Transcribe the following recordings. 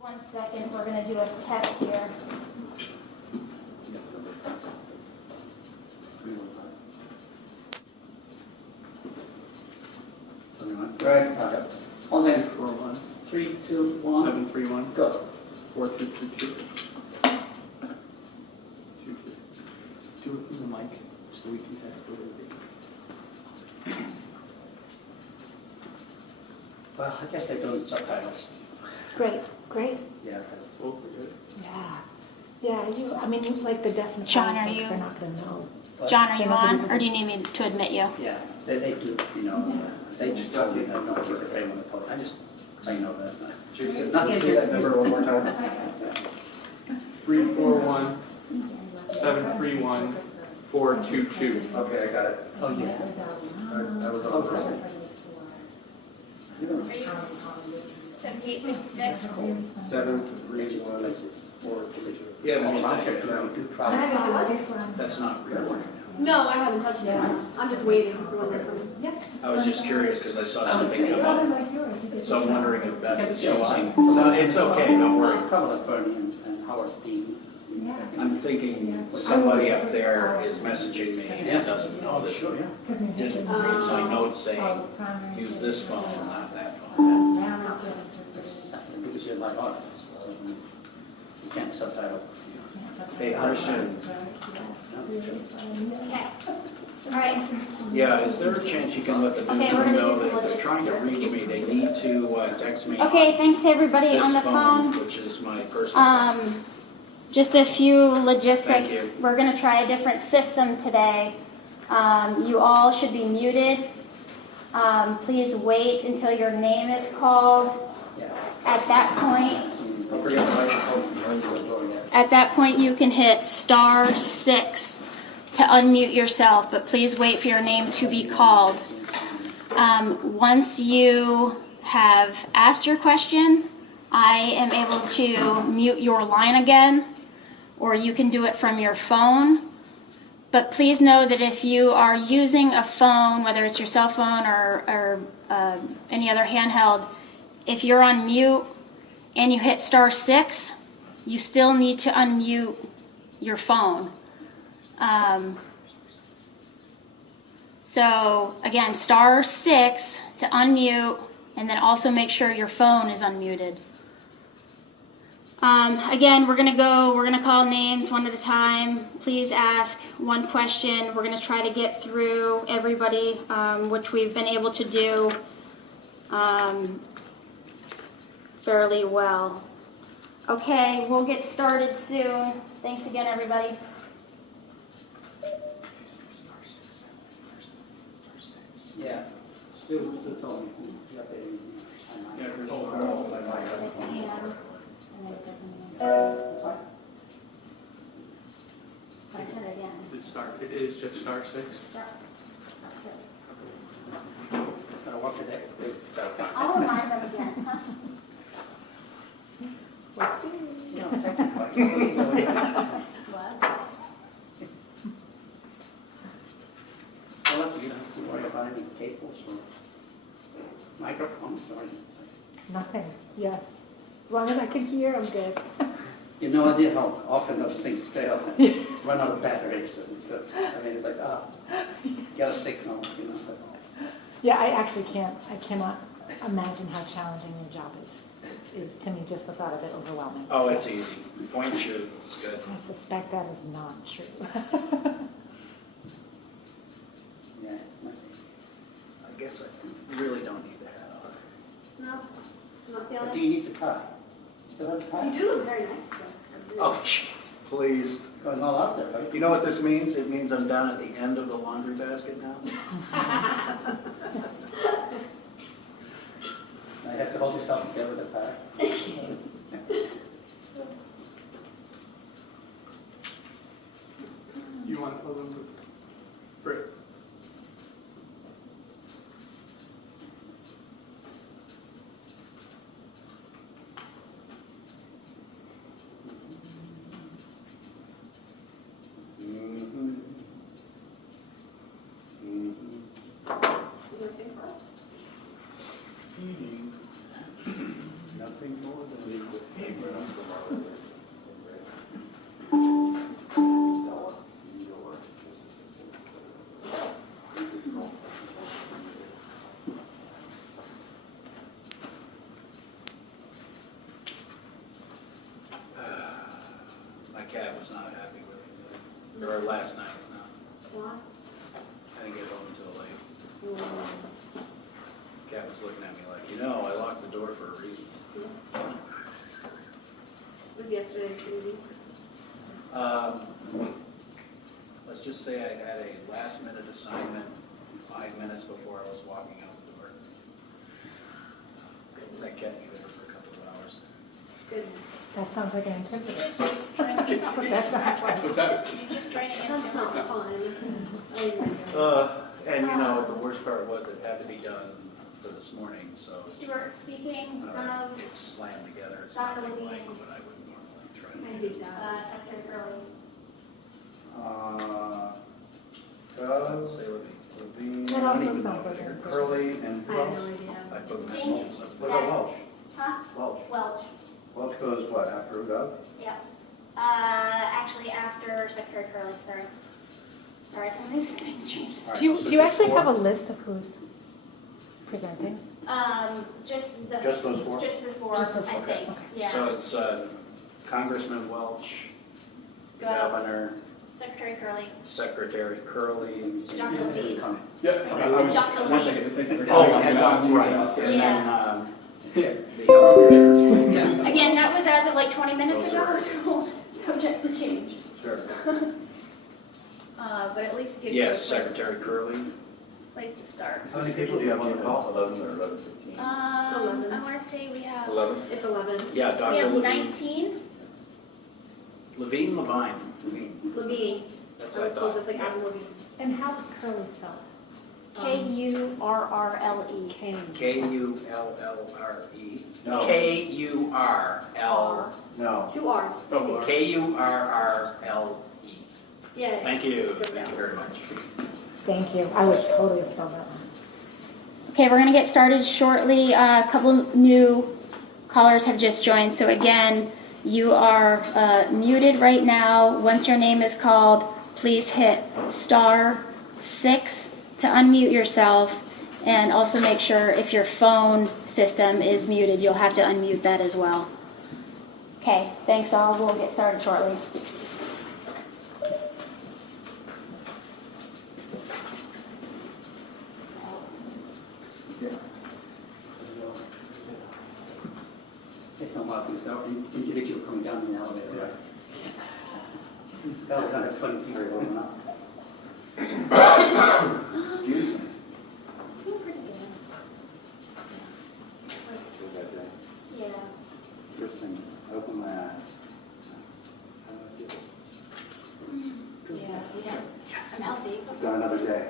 1 second, we're going to do a test here. Right. On then. 4-1. 3, 2, 1. 7, 3, 1. Go. 4, 2, 2, 2. 2, 2 in the mic, so we can test a little bit. Well, I guess they're doing subtitles. Great, great. Yeah. Oh, we're good. Yeah, I mean, like the deaf and John, blind are folks, you- they're not going to know. John, are you on, or do you need me to admit you? Yeah, they do, you know, they just told me that not to put their name on the post. I just, so you know that's not. Not to say that number one more time. 3, 4, 1, 7, 3, 1, 4, 2, 2. Okay, I got it. Oh, yeah. I was on the Are you 7866? 7, 3, 1, 4, 2. Yeah, Oh, I'm here to do travel. that's not recording. No, I haven't touched it. I'm just waiting for when they're coming. I was just curious because I saw something come up, so I'm wondering if that was Yeah, well, using. No, it's okay, don't worry. Probably Bernie and Howard Dean. I'm thinking somebody up there is messaging me and doesn't know that. Sure, yeah. Didn't read my notes saying, use this phone, not that phone. Because you're like art. So you can't subtitle. Hey, understood. Okay. All right. Yeah, is there a chance you can let the Okay, we're newsroom gonna know do that some if they're trying to reach me, they need to text me Okay, thanks to everybody this on the phone. which is my personal phone. Just a few Thank logistics. you. We're going to try a different system today. You all should be muted. Please wait until your name is called. Yeah. At that point, Don't forget the microphones behind you. At that point, you can hit *6 to unmute yourself, but please wait for your name to be called. Once you have asked your question, I am able to mute your line again, or you can do it from your phone. But please know that if you are using a phone, whether it's your cell phone or any other handheld, if you're on mute and you hit *6, you still need to unmute your phone. So again, *6 to unmute, and then also make sure your phone is unmuted. Again, we're gonna call names one at a time. Please ask one question. We're gonna try to get through everybody, which we've been able to do fairly well. Okay, we'll get started soon. Thanks again, everybody. Yeah. Stu told me. Yeah, there's all- I said it again. It is just *6. Gotta walk today. I'll remind them again, huh? You know, technically. What? Well, you don't have to worry about any cables or microphones or anything. Nothing, yes. As long as I can hear, I'm good. You have no idea how often those things fail. Run out of batteries. And, I mean, it's like, get a signal, you know. Yeah, I cannot imagine how challenging your job is. Is to me just the thought of it overwhelming. Oh, it's easy. Point and shoot, it's good. I suspect that is not true. Yeah, it's messy. I guess I really don't need the hat on. No, not But do feeling you need the tie? Still have the it. tie? You do look very nice today. Oh, please. Going all out there, right? You know what this means? It means I'm down at the end of the laundry basket now. I have to hold yourself together with the tie. You want to tell them to Britt? You want to sing for us? No, Nothing more than leave the paper on tomorrow. My cat was not happy with me, or last night, no. Why? I didn't get home until late. Cat was looking at me like, I locked the door for a reason. Was yesterday's meeting? Let's just say I had a last-minute assignment 5 minutes before I was walking out the door. That kept me there for a couple of hours. Good. That sounds like an interpreter. Just trying to get to That's not right. What's that? You're just training That's into not fun. Oh And the worst part was it had to be done for this morning, so Stuart speaking. it's slammed together. It's nothing like what I would normally try to I do. did that. Secretary Curley. Say with me. Levine, That also sounds like an Curly, and I who have else? no idea. I put messages up What there. about Welch? Huh? Welch. Welch. Welch goes what, after Gov? Yeah. Actually, after Secretary Curley, sorry. Sorry, some of these things changed. All right, Do you, so do you just actually four? have a list of who's presenting? Just those four? Just the four, Just those I four, think. okay. Yeah. So it's Congressman Welch, Gov. Governor, Secretary Curley. Secretary Curley, and Dr. Lee. Yeah, I was just, Dr. one Lee. second, thank you for Oh, coming and on. right, and Yeah. then the other commissioners. Yeah. Again, that was as of like 20 minutes Those ago, are- so subject to change. Sure. But at least it gives you a Yes, Secretary Curley. place to start. How many people do you have on the call? 11 or 11, I want to say we have 11? It's 11. Yeah, we Dr. have Levine. 19. Levine. Levine. That's I what I was told thought. just like Adam Levine. And how is Curly spelled? Kurrle. K-U-L-L-R-E. No. K-U-R-L. No. 2 R's. Oh, K-U-R-R-L-E. Yeah. Thank you. Thank you very much. Thank you. I would totally have spelled that one. Okay, we're going to get started shortly. A couple new callers have just joined. So again, you are muted right now. Once your name is called, please hit *6 to unmute yourself. And also make sure if your phone system is muted, you'll have to unmute that as well. Okay, thanks all. We'll get started shortly. Takes a while because they're individual coming down in the elevator, right? That would not have 20 people going up. Excuse me. Yeah. First thing, open my eyes. I'm healthy. Got another day.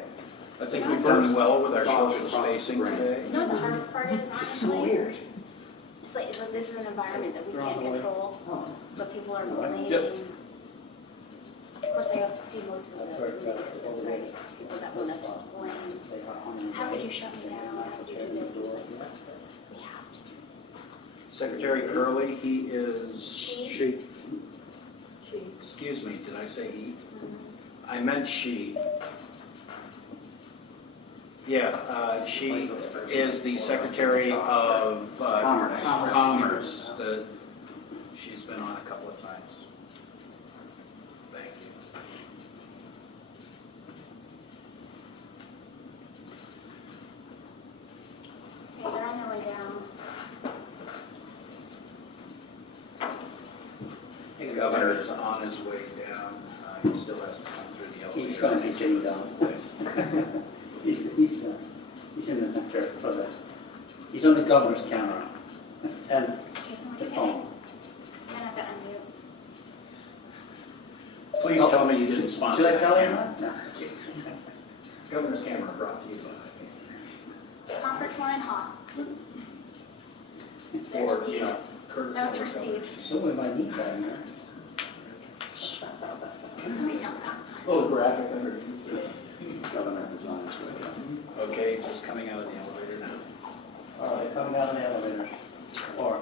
I think we've done well with our social spacing today. You know what the hardest part is, This is so honestly? weird. It's like this is an environment that we can't control, Oh. but people are bullying. Yep. Of course, I see most of the leaders, right? People that want to just blame. How could you shut me down? How could you do this? It's like, we have to do. Secretary Curley, he is... She. Excuse me, did I say he? I meant she. Yeah, she is the Secretary of Commerce. She's been on a couple of times. Thank you. Okay, they're on their way down. The governor is on his way down. He still has to come through the elevator. He's going to be sitting down. He's in the center for the, he's on the governor's camera and Okay, the okay. phone. I have to unmute. Please tell me you didn't sponsor Should I that tell him camera. that? No. Governor's camera brought to you by, Conference line hot. or, There's you Steve. know, Kurt. That was for Steve. So we might need that in there. Somebody tell him. Oh, graphic underneath. Governor is on his way down. Okay, just coming out of the elevator now. All right, coming out of the elevator. Or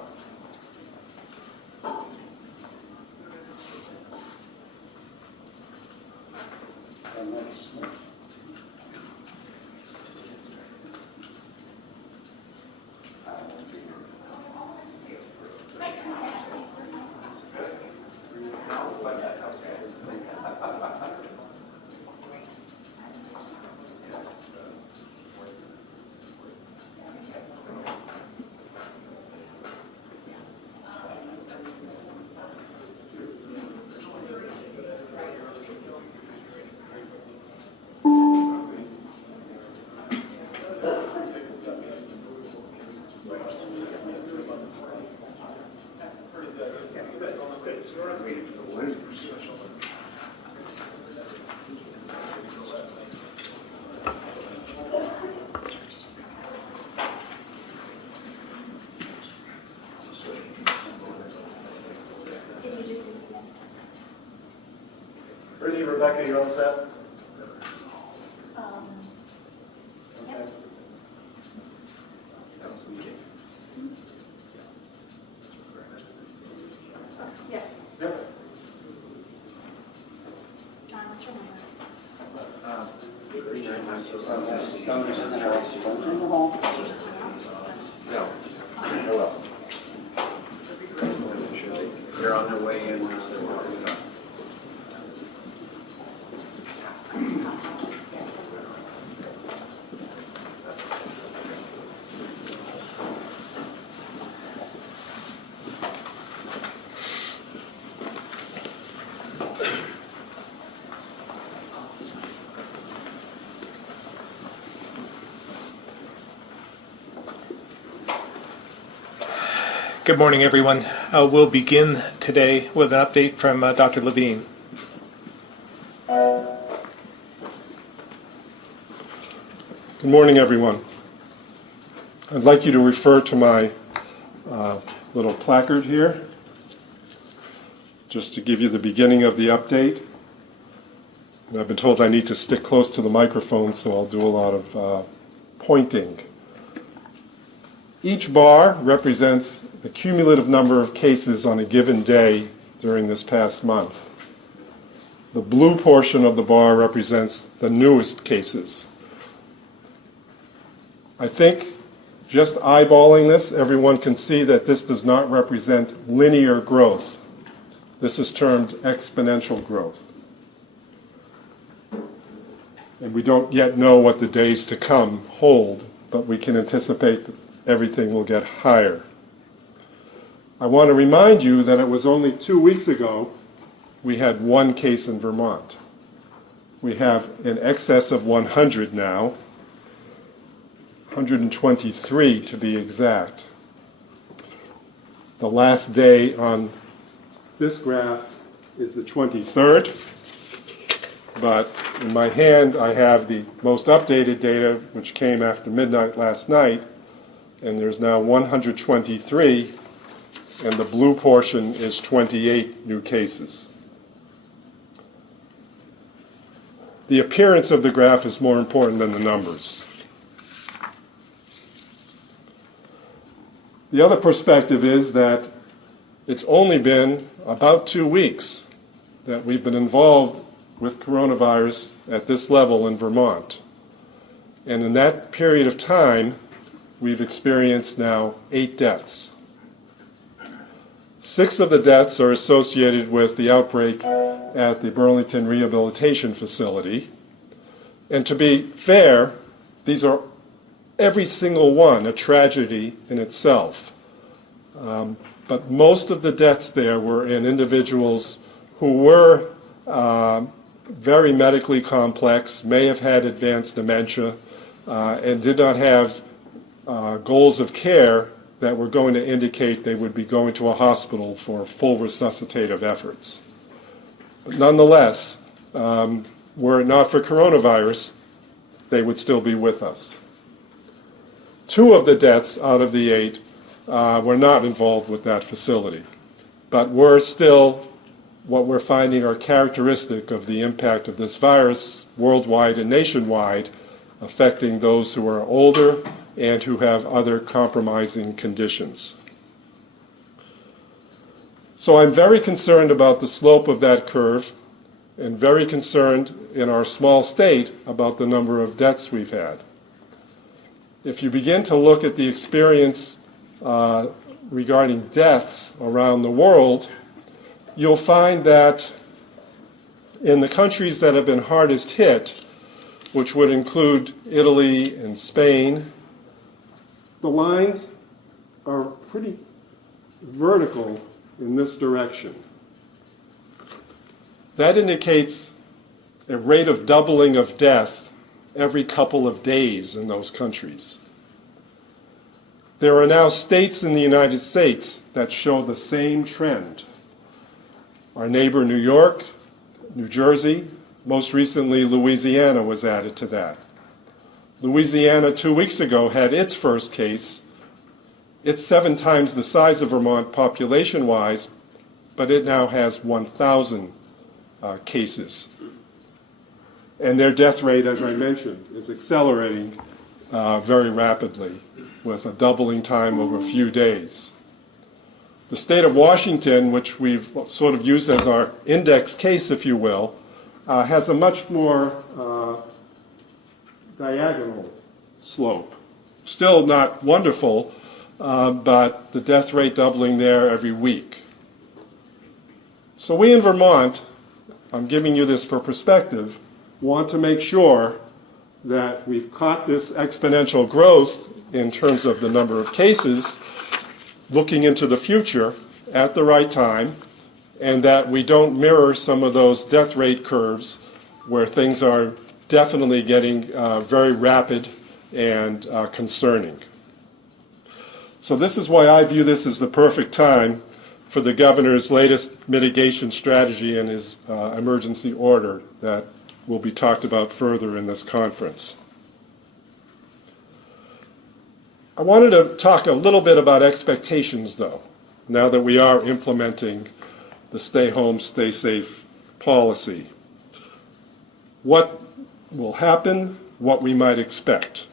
Rebecca, you all set? Okay. That was me. Yes. Yep. John, what's your number? Donors in the house, donors in the home. They're on their way in, they're walking up. Good morning, everyone. We'll begin today with an update from Dr. Levine. Good morning, everyone. I'd like you to refer to my little placard here, just to give you the beginning of the update. And I've been told I need to stick close to the microphone, so I'll do a lot of pointing. Each bar represents the cumulative number of cases on a given day during this past month. The blue portion of the bar represents the newest cases. I think just eyeballing this, everyone can see that this does not represent linear growth. This is termed exponential growth. And we don't yet know what the days to come hold, but we can anticipate that everything will get higher. I want to remind you that it was only 2 weeks ago we had one case in Vermont. We have in excess of 100 now, 123 to be exact. The last day on this graph is the 23rd, but in my hand I have the most updated data, which came after midnight last night, and there's now 123, and the blue portion is 28 new cases. The appearance of the graph is more important than the numbers. The other perspective is that it's only been about 2 weeks that we've been involved with coronavirus at this level in Vermont. And in that period of time, we've experienced now 8 deaths. 6 of the deaths are associated with the outbreak at the Burlington Rehabilitation Facility. And to be fair, these are every single one a tragedy in itself. But most of the deaths there were in individuals who were very medically complex, may have had advanced dementia, and did not have goals of care that were going to indicate they would be going to a hospital for full resuscitative efforts. But nonetheless, were it not for coronavirus, they would still be with us. 2 of the deaths out of the 8 were not involved with that facility, but were still what we're finding are characteristic of the impact of this virus worldwide and nationwide, affecting those who are older and who have other compromising conditions. So I'm very concerned about the slope of that curve, and very concerned in our small state about the number of deaths we've had. If you begin to look at the experience regarding deaths around the world, you'll find that in the countries that have been hardest hit, which would include Italy and Spain, the lines are pretty vertical in this direction. That indicates a rate of doubling of death every couple of days in those countries. There are now states in the United States that show the same trend. Our neighbor New York, New Jersey, most recently Louisiana was added to that. Louisiana 2 weeks ago had its first case. It's 7 times the size of Vermont population-wise, but it now has 1,000 cases. And their death rate, as I mentioned, is accelerating very rapidly with a doubling time over a few days. The state of Washington, which we've sort of used as our index case, if you will, has a much more diagonal slope. Still not wonderful, but the death rate doubling there every week. So we in Vermont, I'm giving you this for perspective, want to make sure that we've caught this exponential growth in terms of the number of cases looking into the future at the right time, and that we don't mirror some of those death rate curves where things are definitely getting very rapid and concerning. So this is why I view this as the perfect time for the governor's latest mitigation strategy and his emergency order that will be talked about further in this conference. I wanted to talk a little bit about expectations, though, now that we are implementing the stay home, stay safe policy. What will happen, what we might expect.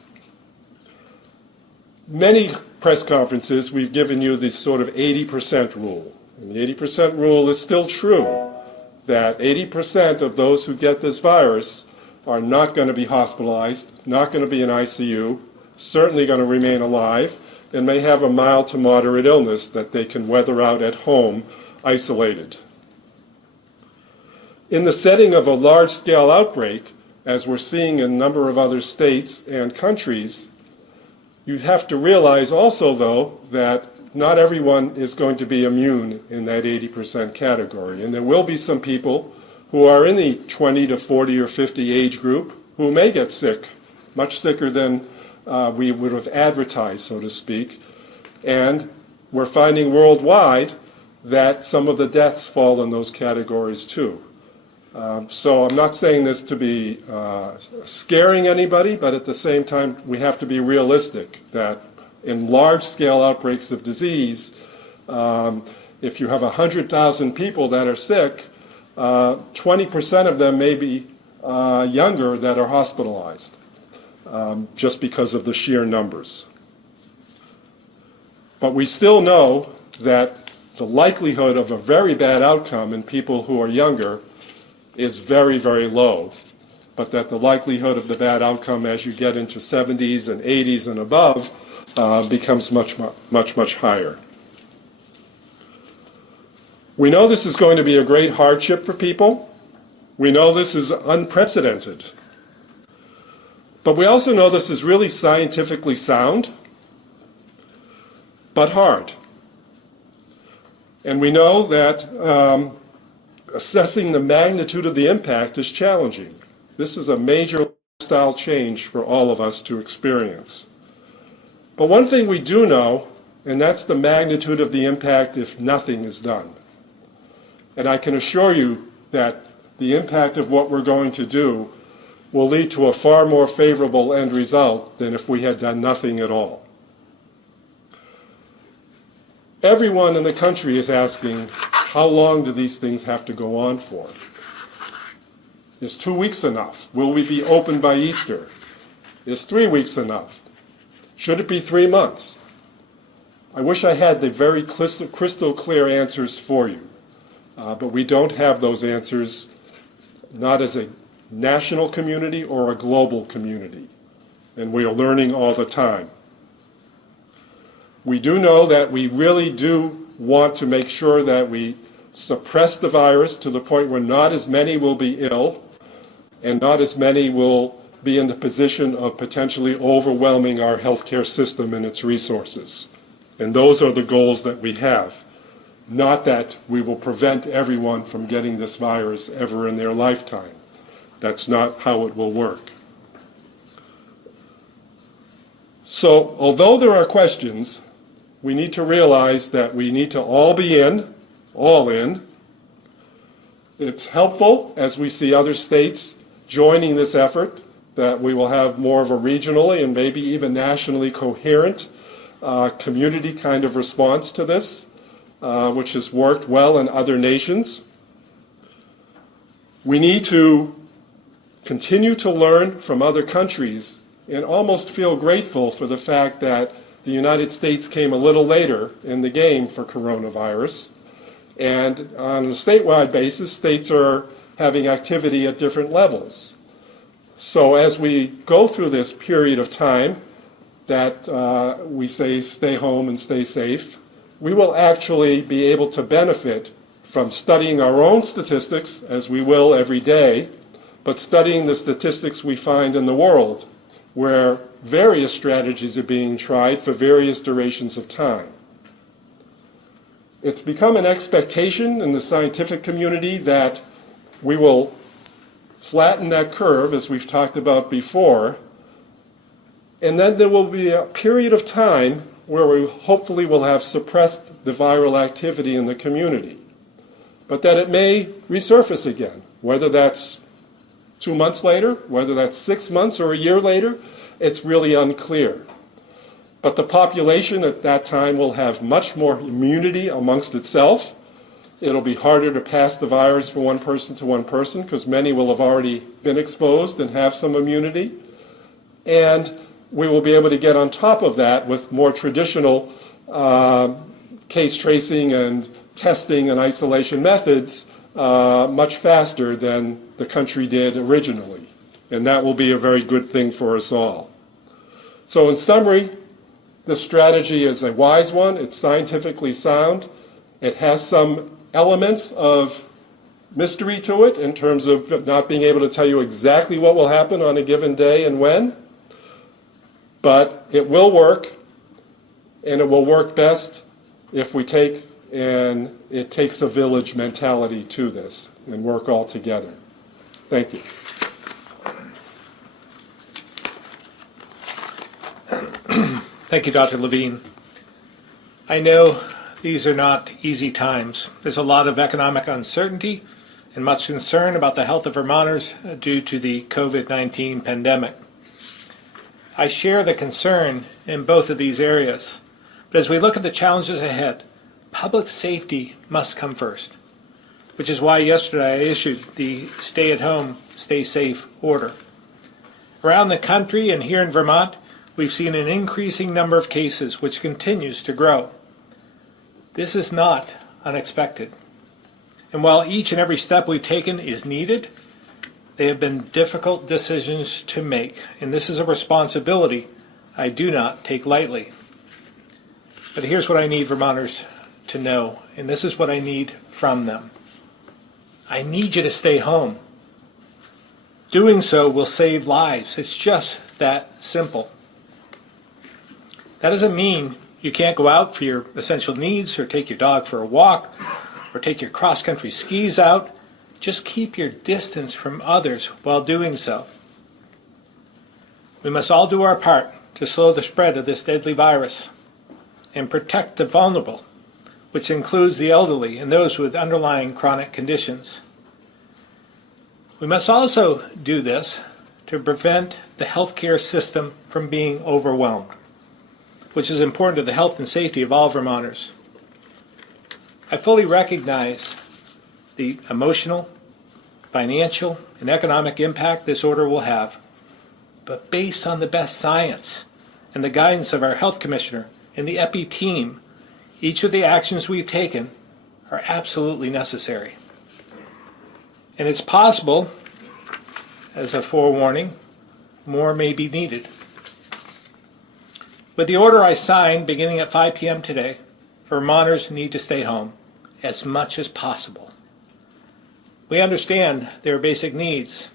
Many press conferences, we've given you this sort of 80% rule. And the 80% rule is still true, that 80% of those who get this virus are not going to be hospitalized, not going to be in ICU, certainly going to remain alive, and may have a mild to moderate illness that they can weather out at home, isolated. In the setting of a large-scale outbreak, as we're seeing in a number of other states and countries, you have to realize also, though, that not everyone is going to be immune in that 80% category. And there will be some people who are in the 20 to 40 or 50 age group who may get sick, much sicker than we would have advertised, so to speak. And we're finding worldwide that some of the deaths fall in those categories too. So I'm not saying this to be scaring anybody, but at the same time we have to be realistic that in large-scale outbreaks of disease, if you have 100,000 people that are sick, 20% of them may be younger that are hospitalized, just because of the sheer numbers. But we still know that the likelihood of a very bad outcome in people who are younger is very, very low, but that the likelihood of the bad outcome as you get into 70s and 80s and above becomes much, much higher. We know this is going to be a great hardship for people. We know this is unprecedented. But we also know this is really scientifically sound, but hard. And we know that assessing the magnitude of the impact is challenging. This is a major lifestyle change for all of us to experience. But one thing we do know, and that's the magnitude of the impact if nothing is done. And I can assure you that the impact of what we're going to do will lead to a far more favorable end result than if we had done nothing at all. Everyone in the country is asking, how long do these things have to go on for? Is 2 weeks enough? Will we be open by Easter? Is 3 weeks enough? Should it be 3 months? I wish I had the very crystal clear answers for you, but we don't have those answers, not as a national community or a global community, and we are learning all the time. We do know that we really do want to make sure that we suppress the virus to the point where not as many will be ill and not as many will be in the position of potentially overwhelming our healthcare system and its resources. And those are the goals that we have. Not that we will prevent everyone from getting this virus ever in their lifetime. That's not how it will work. So, although there are questions, we need to realize that we need to all be in, all in. It's helpful as we see other states joining this effort that we will have more of a regionally and maybe even nationally coherent community kind of response to this, which has worked well in other nations. We need to continue to learn from other countries and almost feel grateful for the fact that the United States came a little later in the game for coronavirus. And on a statewide basis, states are having activity at different levels. So as we go through this period of time that we say stay home and stay safe, we will actually be able to benefit from studying our own statistics, as we will every day, but studying the statistics we find in the world, where various strategies are being tried for various durations of time. It's become an expectation in the scientific community that we will flatten that curve, as we've talked about before, and then there will be a period of time where we hopefully will have suppressed the viral activity in the community, but that it may resurface again, whether that's 2 months later, whether that's 6 months or a year later, it's really unclear. But the population at that time will have much more immunity amongst itself. It'll be harder to pass the virus from one person to one person because many will have already been exposed and have some immunity. And we will be able to get on top of that with more traditional case tracing and testing and isolation methods much faster than the country did originally. And that will be a very good thing for us all. So in summary, this strategy is a wise one. It's scientifically sound. It has some elements of mystery to it in terms of not being able to tell you exactly what will happen on a given day and when. But it will work, and it will work best if we take, and it takes a village mentality to this and work all together. Thank you. Thank you, Dr. Levine. I know these are not easy times. There's a lot of economic uncertainty and much concern about the health of Vermonters due to the COVID-19 pandemic. I share the concern in both of these areas, but as we look at the challenges ahead, public safety must come first, which is why yesterday I issued the Stay at Home, Stay Safe order. Around the country and here in Vermont, we've seen an increasing number of cases which continues to grow. This is not unexpected. And while each and every step we've taken is needed, they have been difficult decisions to make, and this is a responsibility I do not take lightly. But here's what I need Vermonters to know, and this is what I need from them. I need you to stay home. Doing so will save lives. It's just that simple. That doesn't mean you can't go out for your essential needs or take your dog for a walk or take your cross-country skis out. Just keep your distance from others while doing so. We must all do our part to slow the spread of this deadly virus and protect the vulnerable, which includes the elderly and those with underlying chronic conditions. We must also do this to prevent the healthcare system from being overwhelmed, which is important to the health and safety of all Vermonters. I fully recognize the emotional, financial, and economic impact this order will have, but based on the best science and the guidance of our health commissioner and the EPI team, each of the actions we've taken are absolutely necessary. And it's possible, as a forewarning, more may be needed. With the order I signed beginning at 5 p.m. today, Vermonters need to stay home as much as possible. We understand there are basic needs,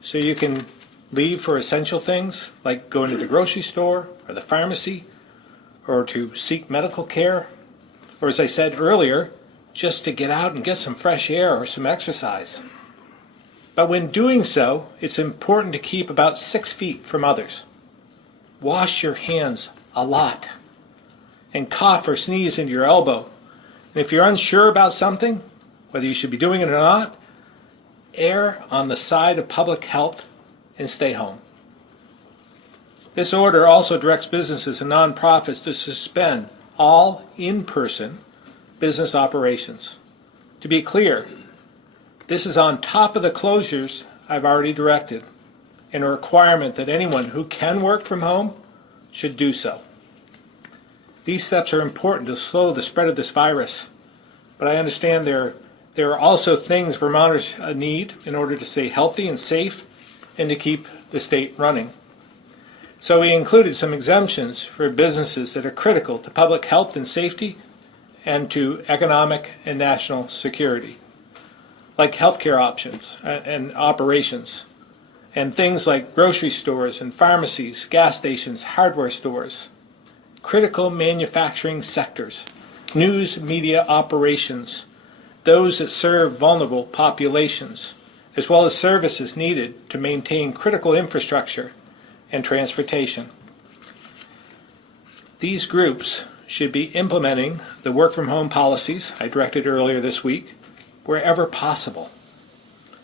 so you can leave for essential things like going to the grocery store or the pharmacy or to seek medical care, or as I said earlier, just to get out and get some fresh air or some exercise. But when doing so, it's important to keep about 6 feet from others. Wash your hands a lot, and cough or sneeze into your elbow. And if you're unsure about something, whether you should be doing it or not, err on the side of public health and stay home. This order also directs businesses and nonprofits to suspend all in-person business operations. To be clear, this is on top of the closures I've already directed, and a requirement that anyone who can work from home should do so. These steps are important to slow the spread of this virus, but I understand there are also things Vermonters need in order to stay healthy and safe and to keep the state running. So we included some exemptions for businesses that are critical to public health and safety and to economic and national security, like healthcare options and operations, and things like grocery stores and pharmacies, gas stations, hardware stores, critical manufacturing sectors, news media operations, those that serve vulnerable populations, as well as services needed to maintain critical infrastructure and transportation. These groups should be implementing the work-from-home policies I directed earlier this week wherever possible,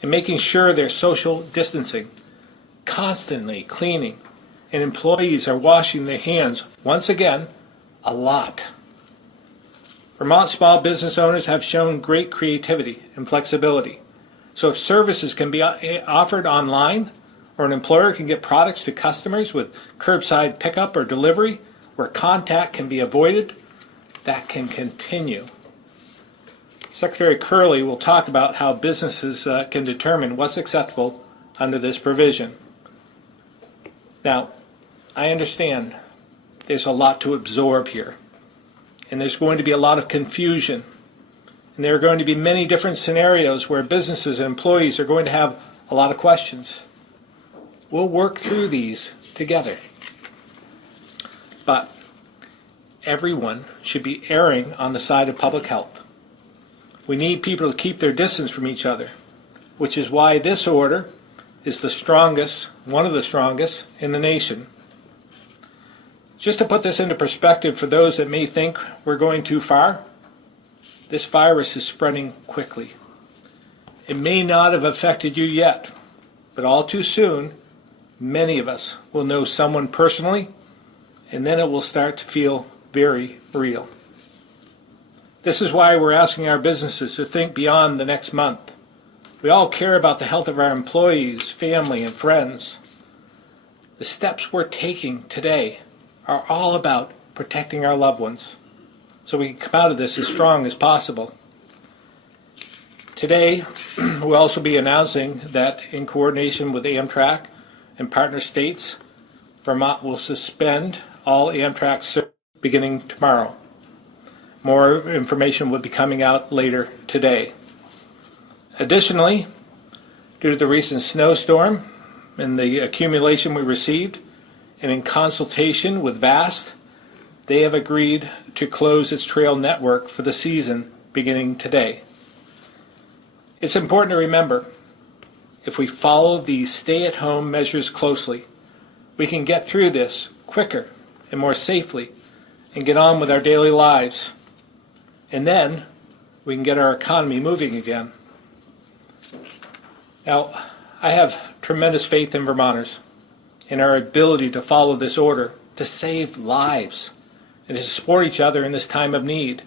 and making sure they're social distancing, constantly cleaning, and employees are washing their hands, once again, a lot. Vermont small business owners have shown great creativity and flexibility. So if services can be offered online, or an employer can get products to customers with curbside pickup or delivery, where contact can be avoided, that can continue. Secretary Curley will talk about how businesses can determine what's acceptable under this provision. Now, I understand there's a lot to absorb here, and there's going to be a lot of confusion, and there are going to be many different scenarios where businesses and employees are going to have a lot of questions. We'll work through these together. But everyone should be erring on the side of public health. We need people to keep their distance from each other, which is why this order is the strongest, one of the strongest in the nation. Just to put this into perspective for those that may think we're going too far, this virus is spreading quickly. It may not have affected you yet, but all too soon, many of us will know someone personally, and then it will start to feel very real. This is why we're asking our businesses to think beyond the next month. We all care about the health of our employees, family, and friends. The steps we're taking today are all about protecting our loved ones, so we can come out of this as strong as possible. Today, we'll also be announcing that in coordination with Amtrak and partner states, Vermont will suspend all Amtrak service beginning tomorrow. More information will be coming out later today. Additionally, due to the recent snowstorm and the accumulation we received, and in consultation with VAST, they have agreed to close its trail network for the season beginning today. It's important to remember, if we follow these stay-at-home measures closely, we can get through this quicker and more safely and get on with our daily lives. And then we can get our economy moving again. Now, I have tremendous faith in Vermonters, in our ability to follow this order, to save lives, and to support each other in this time of need.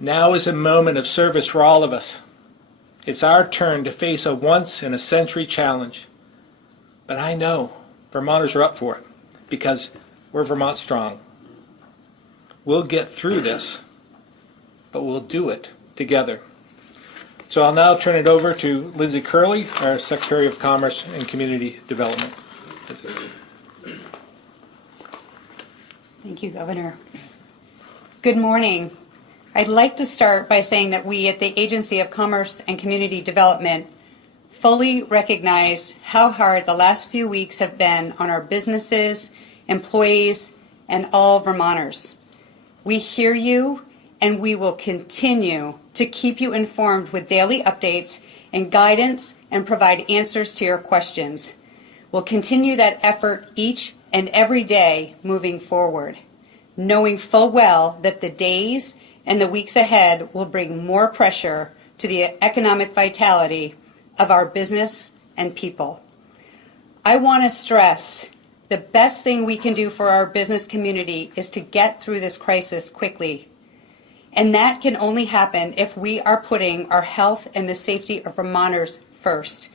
Now is a moment of service for all of us. It's our turn to face a once-in-a-century challenge. But I know Vermonters are up for it, because we're Vermont strong. We'll get through this, but we'll do it together. So I'll now turn it over to Lindsay Curley, our Secretary of Commerce and Community Development. Thank you, Governor. Good morning. I'd like to start by saying that we at the Agency of Commerce and Community Development fully recognize how hard the last few weeks have been on our businesses, employees, and all Vermonters. We hear you, and we will continue to keep you informed with daily updates and guidance and provide answers to your questions. We'll continue that effort each and every day moving forward, knowing full well that the days and the weeks ahead will bring more pressure to the economic vitality of our business and people. I want to stress the best thing we can do for our business community is to get through this crisis quickly. And that can only happen if we are putting our health and the safety of Vermonters first.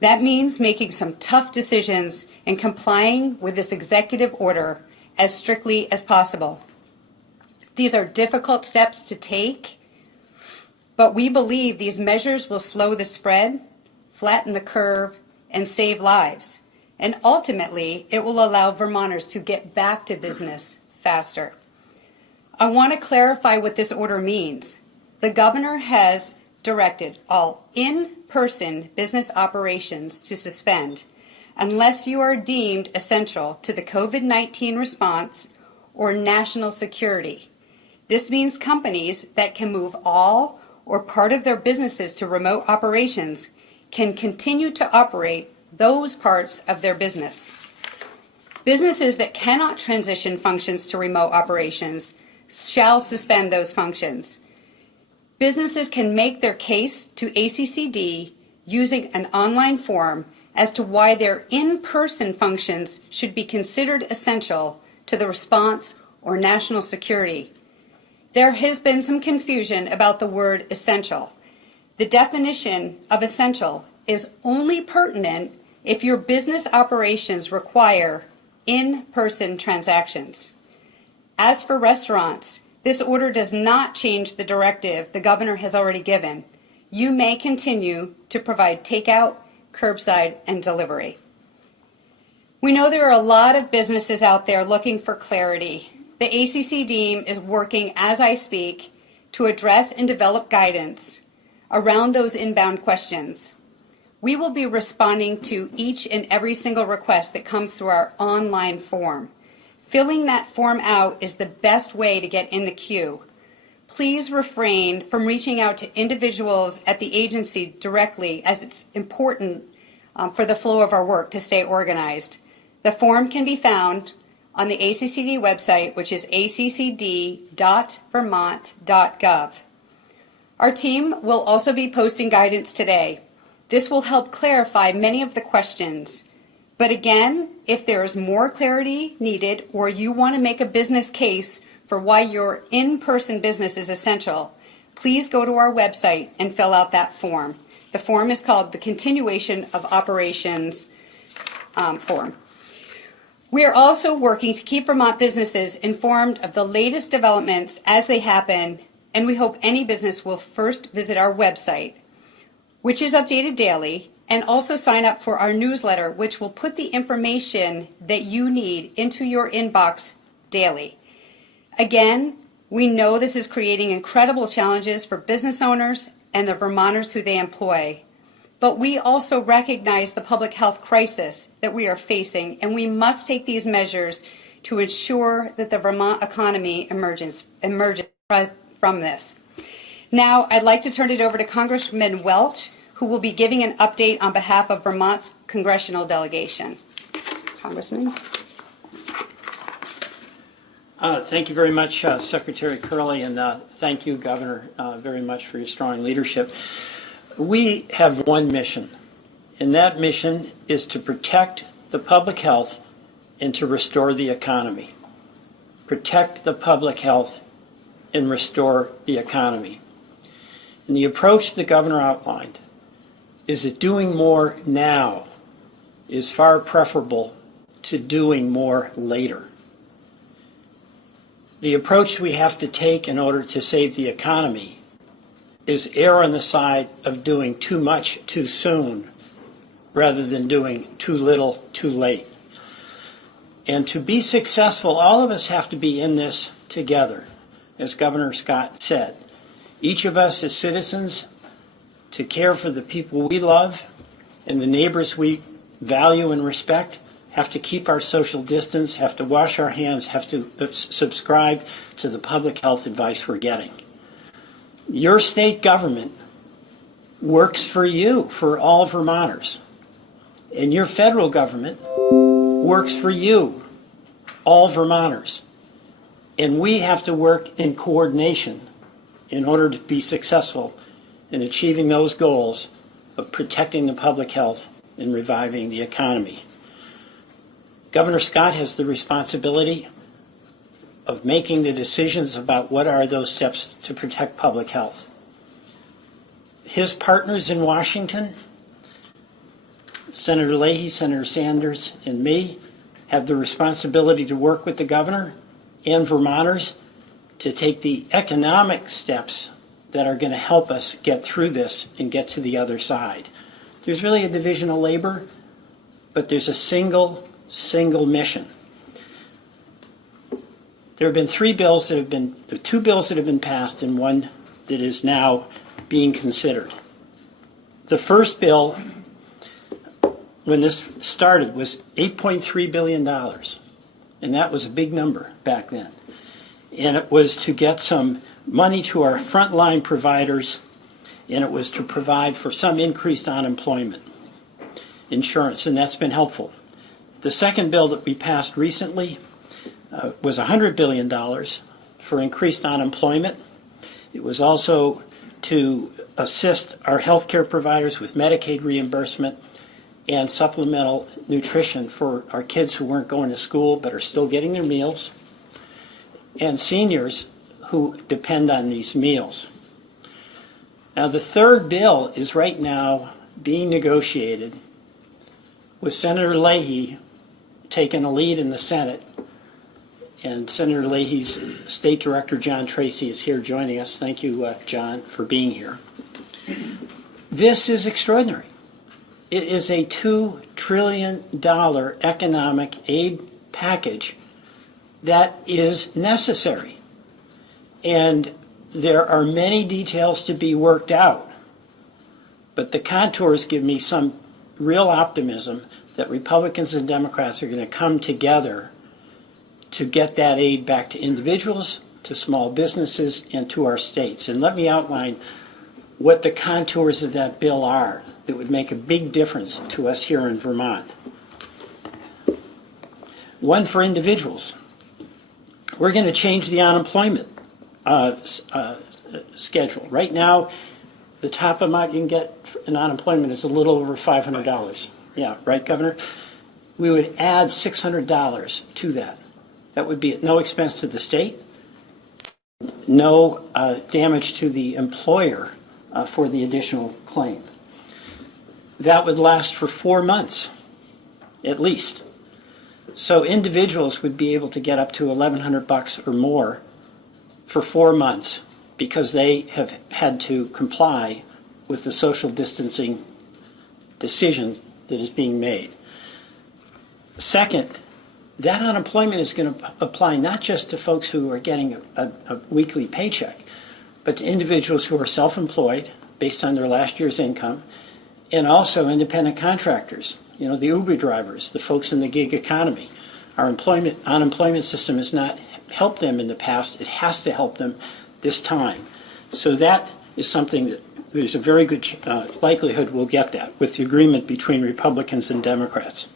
That means making some tough decisions and complying with this executive order as strictly as possible. These are difficult steps to take, but we believe these measures will slow the spread, flatten the curve, and save lives. And ultimately, it will allow Vermonters to get back to business faster. I want to clarify what this order means. The governor has directed all in-person business operations to suspend unless you are deemed essential to the COVID-19 response or national security. This means companies that can move all or part of their businesses to remote operations can continue to operate those parts of their business. Businesses that cannot transition functions to remote operations shall suspend those functions. Businesses can make their case to ACCD using an online form as to why their in-person functions should be considered essential to the response or national security. There has been some confusion about the word essential. The definition of essential is only pertinent if your business operations require in-person transactions. As for restaurants, this order does not change the directive the governor has already given. You may continue to provide takeout, curbside, and delivery. We know there are a lot of businesses out there looking for clarity. The ACCD is working as I speak to address and develop guidance around those inbound questions. We will be responding to each and every single request that comes through our online form. Filling that form out is the best way to get in the queue. Please refrain from reaching out to individuals at the agency directly, as it's important for the flow of our work to stay organized. The form can be found on the ACCD website, which is accd.vermont.gov. Our team will also be posting guidance today. This will help clarify many of the questions. But again, if there is more clarity needed or you want to make a business case for why your in-person business is essential, please go to our website and fill out that form. The form is called the Continuation of Operations form. We are also working to keep Vermont businesses informed of the latest developments as they happen, and we hope any business will first visit our website, which is updated daily, and also sign up for our newsletter, which will put the information that you need into your inbox daily. Again, we know this is creating incredible challenges for business owners and the Vermonters who they employ. But we also recognize the public health crisis that we are facing, and we must take these measures to ensure that the Vermont economy emerges from this. Now, I'd like to turn it over to Congressman Welch, who will be giving an update on behalf of Vermont's Congressional Delegation. Congressman. Thank you very much, Secretary Curley, and thank you, Governor, very much for your strong leadership. We have one mission, and that mission is to protect the public health and to restore the economy. Protect the public health and restore the economy. And the approach the governor outlined is that doing more now is far preferable to doing more later. The approach we have to take in order to save the economy is err on the side of doing too much too soon rather than doing too little too late. And to be successful, all of us have to be in this together, as Governor Scott said. Each of us as citizens to care for the people we love and the neighbors we value and respect have to keep our social distance, have to wash our hands, have to subscribe to the public health advice we're getting. Your state government works for you, for all Vermonters. And your federal government works for you, all Vermonters. And we have to work in coordination in order to be successful in achieving those goals of protecting the public health and reviving the economy. Governor Scott has the responsibility of making the decisions about what are those steps to protect public health. His partners in Washington Senator Leahy, Senator Sanders, and me have the responsibility to work with the governor and Vermonters to take the economic steps that are going to help us get through this and get to the other side. There's really a division of labor, but there's a single mission. There have been two bills that have been passed and one that is now being considered. The first bill, when this started, was $8.3 billion, and that was a big number back then. And it was to get some money to our frontline providers, and it was to provide for some increased unemployment insurance, and that's been helpful. The second bill that we passed recently was $100 billion for increased unemployment. It was also to assist our healthcare providers with Medicaid reimbursement and supplemental nutrition for our kids who weren't going to school but are still getting their meals, and seniors who depend on these meals. Now, the third bill is right now being negotiated with Senator Leahy taking a lead in the Senate. And Senator Leahy's State Director, John Tracy, is here joining us. Thank you, John, for being here. This is extraordinary. It is a $2 trillion economic aid package that is necessary. And there are many details to be worked out. But the contours give me some real optimism that Republicans and Democrats are going to come together to get that aid back to individuals, to small businesses, and to our states. And let me outline what the contours of that bill are that would make a big difference to us here in Vermont. One, for individuals. We're going to change the unemployment schedule. Right now, the top amount you can get in unemployment is a little over $500. Yeah, right, Governor? We would add $600 to that. That would be at no expense to the state, no damage to the employer for the additional claim. That would last for 4 months, at least. So individuals would be able to get up to $1,100 or more for 4 months because they have had to comply with the social distancing decision that is being made. Second, that unemployment is going to apply not just to folks who are getting a weekly paycheck, but to individuals who are self-employed based on their last year's income, and also independent contractors, you know, the Uber drivers, the folks in the gig economy. Our unemployment system has not helped them in the past. It has to help them this time. So that is something that there's a very good likelihood we'll get that with the agreement between Republicans and Democrats.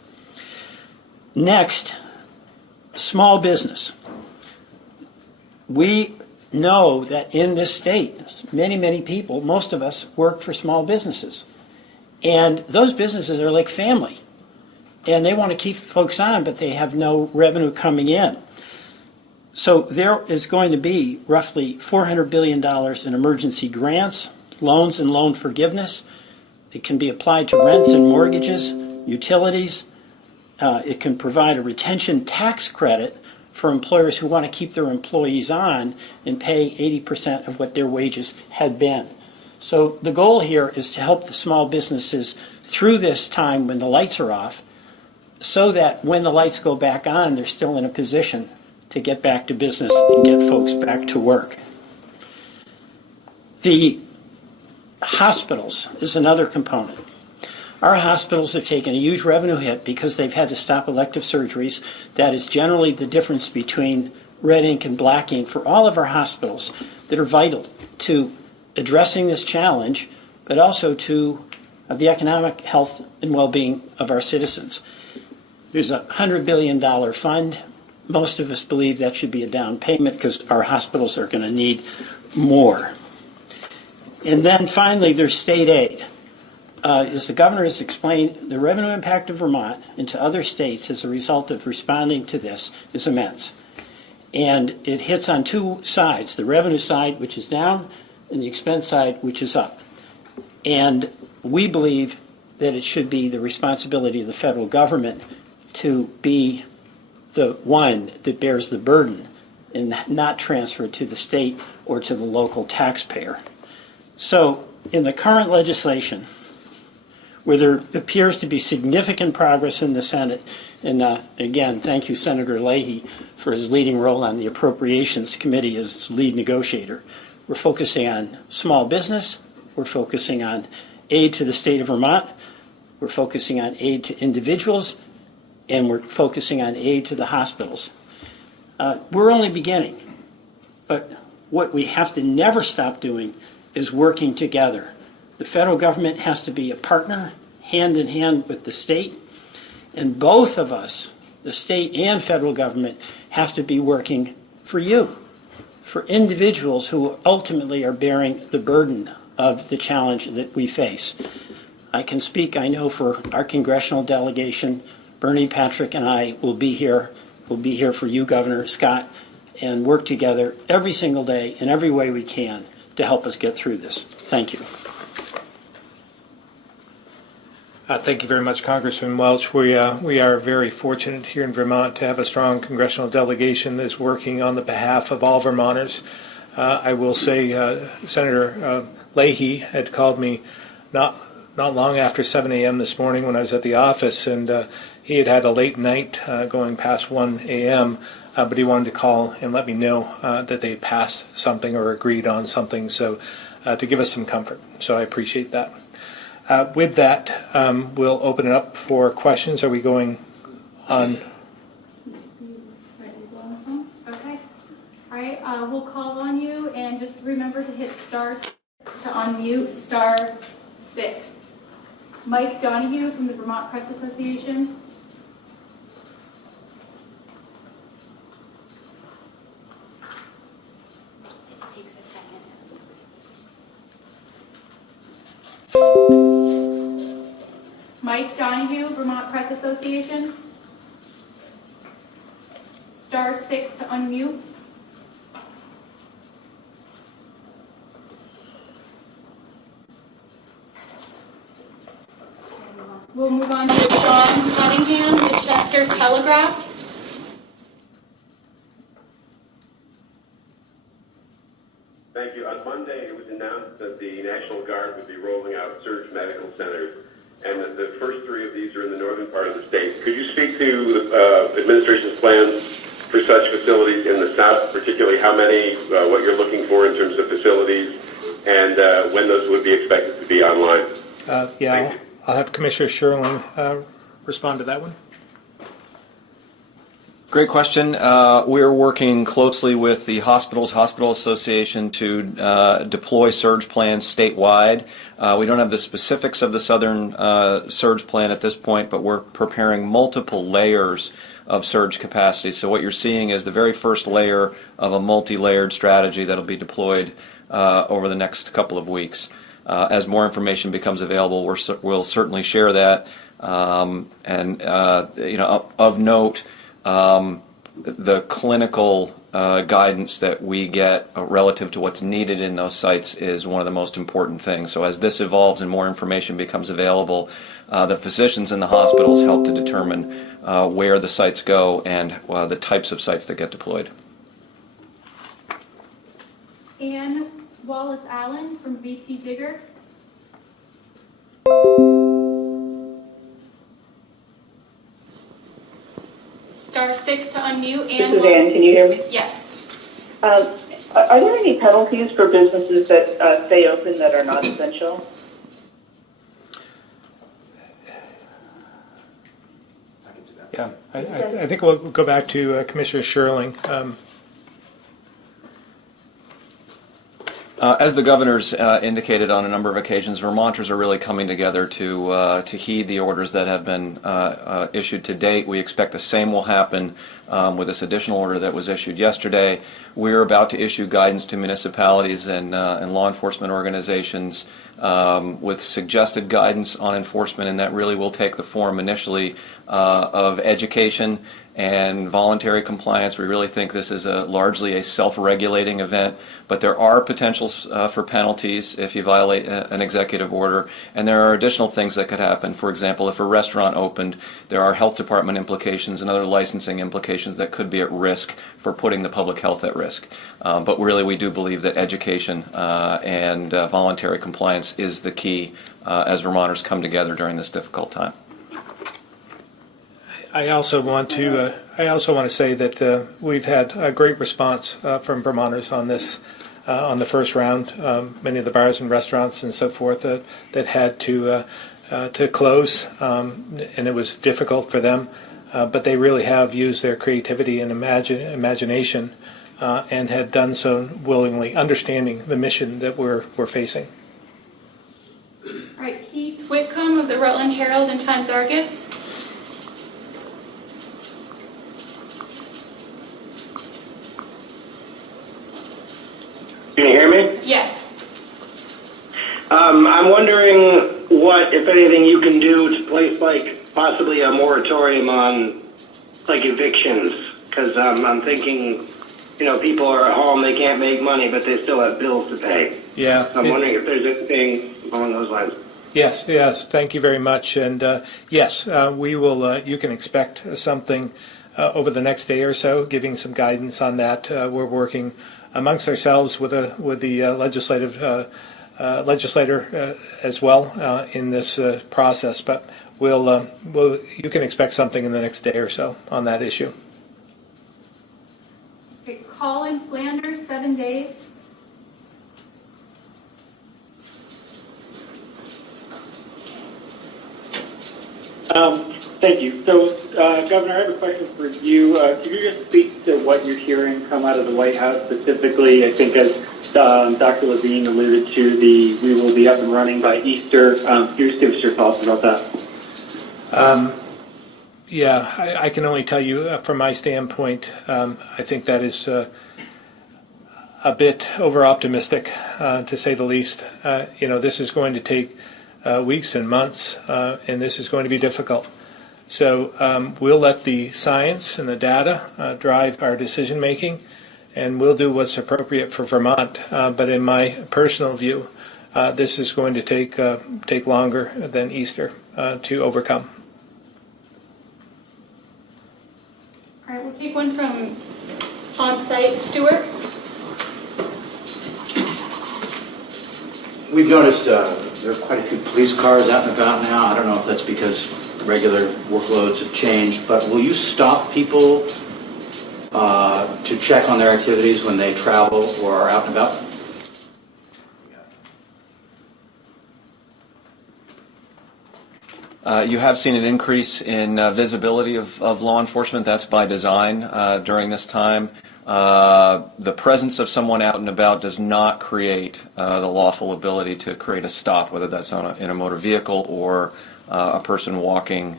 Next, small business. We know that in this state, many people, most of us, work for small businesses. And those businesses are like family. And they want to keep folks on, but they have no revenue coming in. So there is going to be roughly $400 billion in emergency grants, loans and loan forgiveness. It can be applied to rents and mortgages, utilities. It can provide a retention tax credit for employers who want to keep their employees on and pay 80% of what their wages had been. So the goal here is to help the small businesses through this time when the lights are off, so that when the lights go back on, they're still in a position to get back to business and get folks back to work. The hospitals is another component. Our hospitals have taken a huge revenue hit because they've had to stop elective surgeries. That is generally the difference between red ink and black ink for all of our hospitals that are vital to addressing this challenge, but also to the economic health and well-being of our citizens. There's a $100 billion fund. Most of us believe that should be a down payment because our hospitals are going to need more. And then finally, there's state aid. As the governor has explained, the revenue impact of Vermont into other states as a result of responding to this is immense. And it hits on two sides, the revenue side, which is down, and the expense side, which is up. And we believe that it should be the responsibility of the federal government to be the one that bears the burden and not transfer it to the state or to the local taxpayer. So in the current legislation, where there appears to be significant progress in the Senate, and again, thank you, Senator Leahy, for his leading role on the Appropriations Committee as its lead negotiator. We're focusing on small business, we're focusing on aid to the state of Vermont, we're focusing on aid to individuals, and we're focusing on aid to the hospitals. We're only beginning, but what we have to never stop doing is working together. The federal government has to be a partner, hand in hand with the state, and both of us, the state and federal government, have to be working for you, for individuals who ultimately are bearing the burden of the challenge that we face. I can speak, I know, for our congressional delegation. Bernie, Patrick, and I will be here. We'll be here for you, Governor Scott, and work together every single day in every way we can to help us get through this. Thank you. Thank you very much, Congressman Welch. We are very fortunate here in Vermont to have a strong congressional delegation that's working on the behalf of all Vermonters. I will say Senator Leahy had called me not long after 7 a.m. this morning when I was at the office, and he had a late night going past 1 a.m., but he wanted to call and let me know that they passed something or agreed on something, so to give us some comfort. So I appreciate that. With that, we'll open it up for questions. Are we going on? Okay. All right, we'll call on you, and just remember to hit star to unmute, *6. Mike Donahue from the Vermont Press Association. It takes a second. Mike Donahue, Vermont Press Association. *6 to unmute. We'll move on to Sean Cunningham, the Chester Telegraph. Thank you. On Monday, it was announced that the National Guard would be rolling out surge medical centers, and that the first 3 of these are in the northern part of the state. Could you speak to the administration's plans for such facilities in the south, particularly how many, what you're looking for in terms of facilities, and when those would be expected to be online? Yeah, I'll have Commissioner Sherling respond to that one. Great question. We're working closely with the Hospital Association to deploy surge plans statewide. We don't have the specifics of the Southern surge plan at this point, but we're preparing multiple layers of surge capacity. So what you're seeing is the very first layer of a multi-layered strategy that'll be deployed over the next couple of weeks. As more information becomes available, we'll certainly share that. Of note, the clinical guidance that we get relative to what's needed in those sites is one of the most important things. So as this evolves and more information becomes available, the physicians in the hospitals help to determine where the sites go and the types of sites that get deployed. Ann Wallace-Allen from VT Digger. *6 to unmute. This is Ann. Can you hear me? Yes. Are there any penalties for businesses that stay open that are not essential? Yeah, I think we'll go back to Commissioner Sherling. As the governor's indicated on a number of occasions, Vermonters are really coming together to heed the orders that have been issued to date. We expect the same will happen with this additional order that was issued yesterday. We're about to issue guidance to municipalities and law enforcement organizations with suggested guidance on enforcement, and that really will take the form initially of education and voluntary compliance. We really think this is largely a self-regulating event, but there are potentials for penalties if you violate an executive order, and there are additional things that could happen. For example, if a restaurant opened, there are health department implications and other licensing implications that could be at risk for putting the public health at risk. But really, we do believe that education and voluntary compliance is the key as Vermonters come together during this difficult time. I also want to say that we've had a great response from Vermonters on this, on the first round. Many of the bars and restaurants and so forth that had to close, and it was difficult for them, but they really have used their creativity and imagination, and had done so willingly, understanding the mission that we're facing. All right, Keith Whitcomb of the Rutland Herald and Times-Argus. Can you hear me? Yes. I'm wondering what, if anything, you can do to place, like, possibly a moratorium on, like, evictions. Because I'm thinking, you know, people are at home, they can't make money, but they still have bills to pay. Yeah. So I'm wondering if there's anything along those lines. Yes, thank you very much. And yes, we will, you can expect something over the next day or so, giving some guidance on that. We're working amongst ourselves with the legislator as well in this process, but you can expect something in the next day or so on that issue. Okay, Colin Flanders, 7 days. Thank you. So, Governor, I have a question for you. Could you just speak to what you're hearing come out of the White House specifically? I think as Dr. Levine alluded to, we will be up and running by Easter. Could you just give us your thoughts about that? Yeah, I can only tell you from my standpoint, I think that is a bit over-optimistic, to say the least. This is going to take weeks and months, and this is going to be difficult. So we'll let the science and the data drive our decision-making, and we'll do what's appropriate for Vermont. But in my personal view, this is going to take longer than Easter to overcome. All right, we'll take one from on-site. Stuart? We've noticed there are quite a few police cars out and about now. I don't know if that's because regular workloads have changed, but will you stop people to check on their activities when they travel or are out and about? You have seen an increase in visibility of law enforcement. That's by design during this time. The presence of someone out and about does not create the lawful ability to create a stop, whether that's in a motor vehicle or a person walking,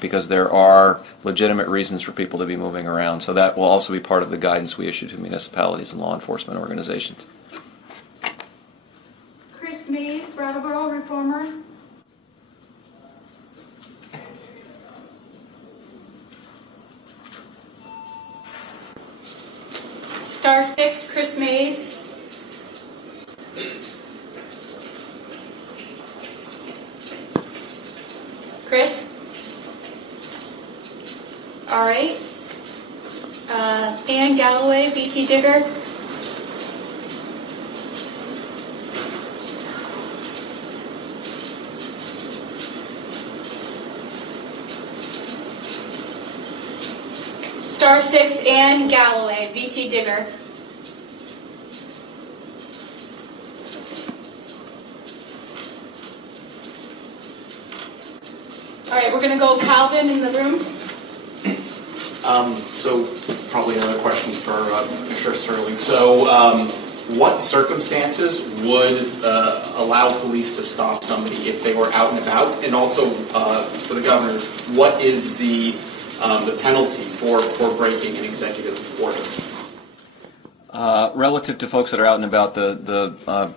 because there are legitimate reasons for people to be moving around. So that will also be part of the guidance we issue to municipalities and law enforcement organizations. Chris Mays, Brattleboro Reformer. Star 6, Chris Mays. Chris? All right. Ann Galloway, BT Digger. Star 6, Ann Galloway, BT Digger. All right, we're going to go Calvin in the room. So probably another question for Commissioner Sterling. So what circumstances would allow police to stop somebody if they were out and about? And also for the governor, what is the penalty for breaking an executive order? Relative to folks that are out and about, the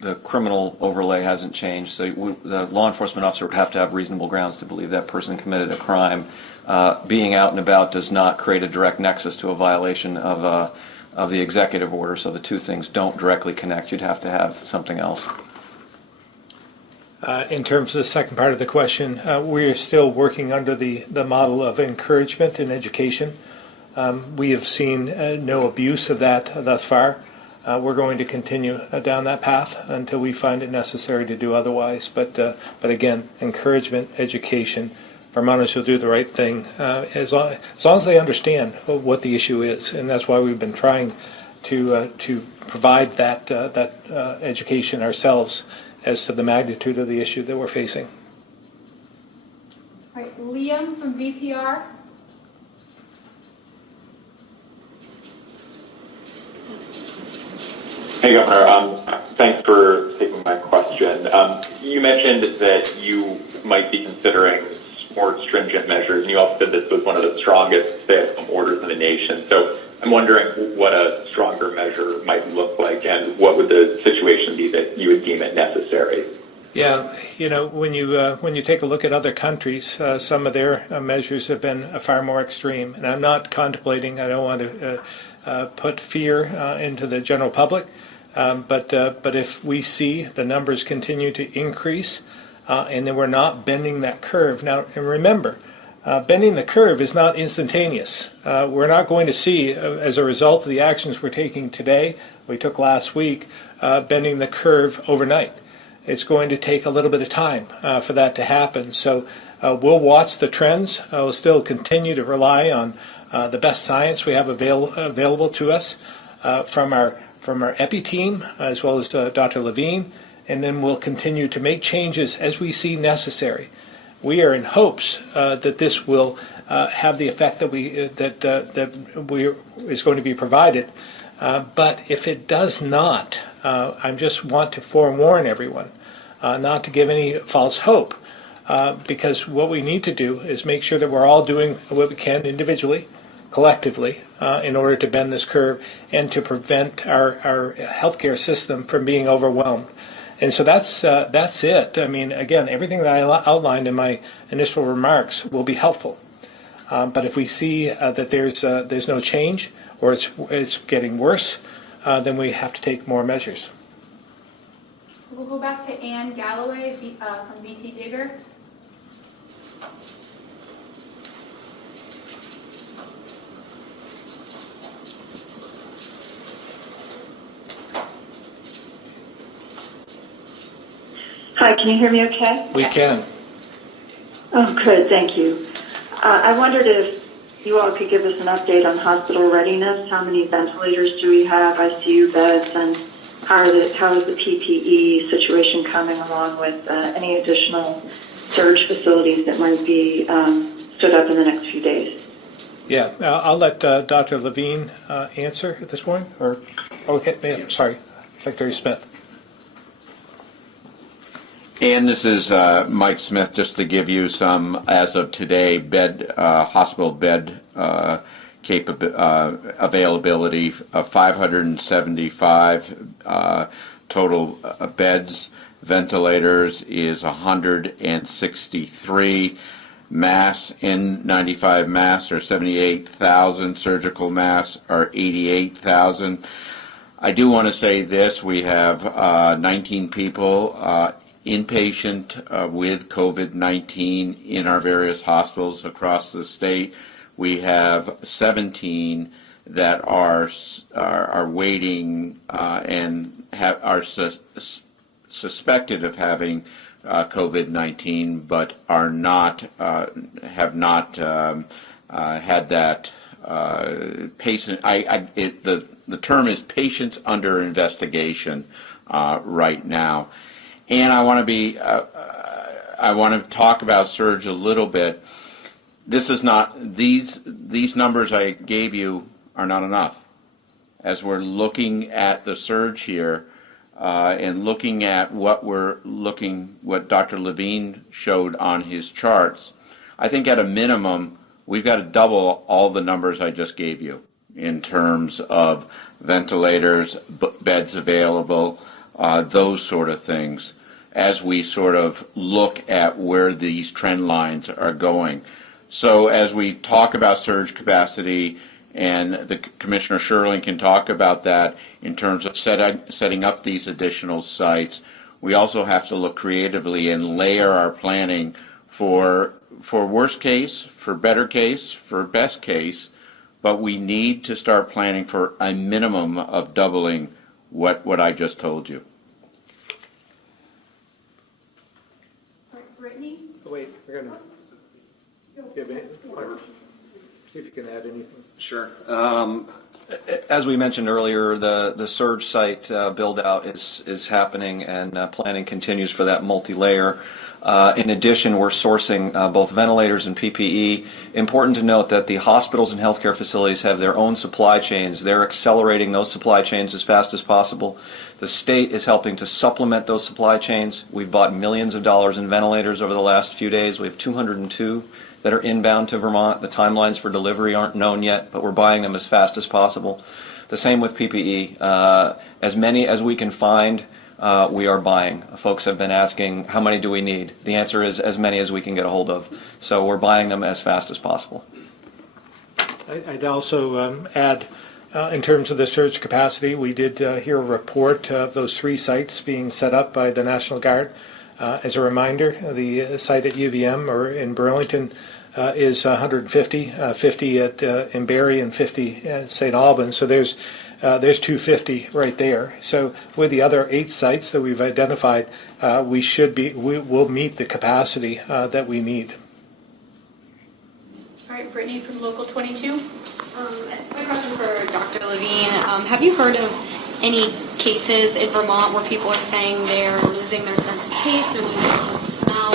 the criminal overlay hasn't changed, so the law enforcement officer would have to have reasonable grounds to believe that person committed a crime. Being out and about does not create a direct nexus to a violation of the executive order, so the two things don't directly connect. You'd have to have something else. In terms of the second part of the question, we are still working under the model of encouragement and education. We have seen no abuse of that thus far. We're going to continue down that path until we find it necessary to do otherwise. But again, encouragement, education. Vermonters will do the right thing as long as they understand what the issue is, and that's why we've been trying to provide that education ourselves as to the magnitude of the issue that we're facing. All right, Liam from VPR. Hey, Governor. Thanks for taking my question. You mentioned that you might be considering more stringent measures, and you also said this was one of the strongest stay-at-home orders in the nation. So I'm wondering what a stronger measure might look like, and what would the situation be that you would deem it necessary? Yeah, when you take a look at other countries, some of their measures have been far more extreme. And I'm not contemplating. I don't want to put fear into the general public. But if we see the numbers continue to increase, and then we're not bending that curve. Now, and remember, bending the curve is not instantaneous. We're not going to see, as a result of the actions we're taking today, we took last week, bending the curve overnight. It's going to take a little bit of time for that to happen. So we'll watch the trends. We'll still continue to rely on the best science we have available to us from our EPI team, as well as Dr. Levine, and then we'll continue to make changes as we see necessary. We are in hopes that this will have the effect that is going to be provided. But if it does not, I just want to forewarn everyone not to give any false hope, because what we need to do is make sure that we're all doing what we can individually, collectively, in order to bend this curve and to prevent our healthcare system from being overwhelmed. And so that's it. I mean, again, everything that I outlined in my initial remarks will be helpful. But if we see that there's no change, or it's getting worse, then we have to take more measures. We'll go back to Ann Galloway from BT Digger. Hi, can you hear me okay? We can. Oh, good, thank you. I wondered if you all could give us an update on hospital readiness. How many ventilators do we have, ICU beds, and how is the PPE situation coming along with any additional surge facilities that might be stood up in the next few days? Yeah, I'll let Dr. Levine answer at this point. Okay, sorry, Secretary Smith. And this is Mike Smith, just to give you some, as of today, hospital bed availability of 575 total beds. Ventilators is 163. N95 masks are 78,000. Surgical masks are 88,000. I do want to say this: we have 19 people inpatient with COVID-19 in our various hospitals across the state. We have 17 that are waiting and are suspected of having COVID-19, but are not have not had that patient. The term is patients under investigation right now. And I want to talk about surge a little bit. This is not, these numbers I gave you are not enough. As we're looking at the surge here and looking at what Dr. Levine showed on his charts, I think at a minimum we've got to double all the numbers I just gave you in terms of ventilators, beds available, those sort of things, as we sort of look at where these trend lines are going. So as we talk about surge capacity, and the Commissioner Sherling can talk about that in terms of setting up these additional sites, we also have to look creatively and layer our planning for worst case, for better case, for best case, but we need to start planning for a minimum of doubling what I just told you. Brittany? Wait, we're going to give it. See if you can add anything. Sure. As we mentioned earlier, the surge site build-out is happening, and planning continues for that multi-layer. In addition, we're sourcing both ventilators and PPE. Important to note that the hospitals and healthcare facilities have their own supply chains. They're accelerating those supply chains as fast as possible. The state is helping to supplement those supply chains. We've bought millions of dollars in ventilators over the last few days. We have 202 that are inbound to Vermont. The timelines for delivery aren't known yet, but we're buying them as fast as possible. The same with PPE. As many as we can find, we are buying. Folks have been asking, how many do we need? The answer is as many as we can get a hold of. So we're buying them as fast as possible. I'd also add, in terms of the surge capacity, we did hear a report of those 3 sites being set up by the National Guard. As a reminder, the site at UVM or in Burlington is 150, 50 in Barrie and 50 at St. Albans. So there's 250 right there. So with the other 8 sites that we've identified, we will meet the capacity that we need. All right, Brittany from Local 22. My question for Dr. Levine. Have you heard of any cases in Vermont where people are saying they're losing their sense of taste, they're losing their sense of smell?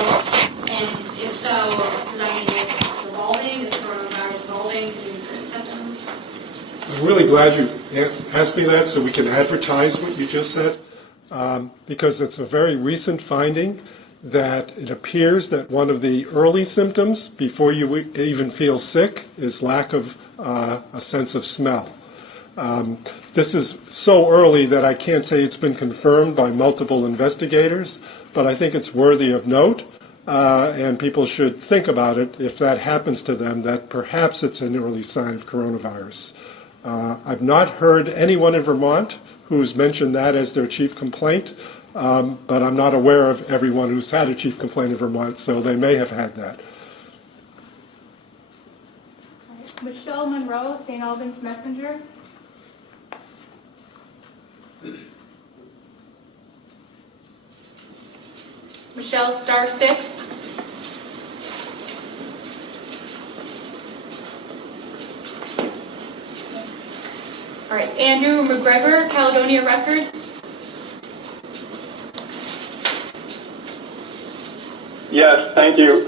And if so, does that mean it's evolving? Is coronavirus evolving to these current symptoms? I'm really glad you asked me that so we can advertise what you just said, because it's a very recent finding that it appears that one of the early symptoms before you even feel sick is lack of a sense of smell. This is so early that I can't say it's been confirmed by multiple investigators, but I think it's worthy of note, and people should think about it if that happens to them, that perhaps it's an early sign of coronavirus. I've not heard anyone in Vermont who's mentioned that as their chief complaint, but I'm not aware of everyone who's had a chief complaint in Vermont, so they may have had that. Michelle Monroe, St. Albans Messenger. Michelle, *6. All right, Andrew McGregor, Caledonia Record. Yes, thank you.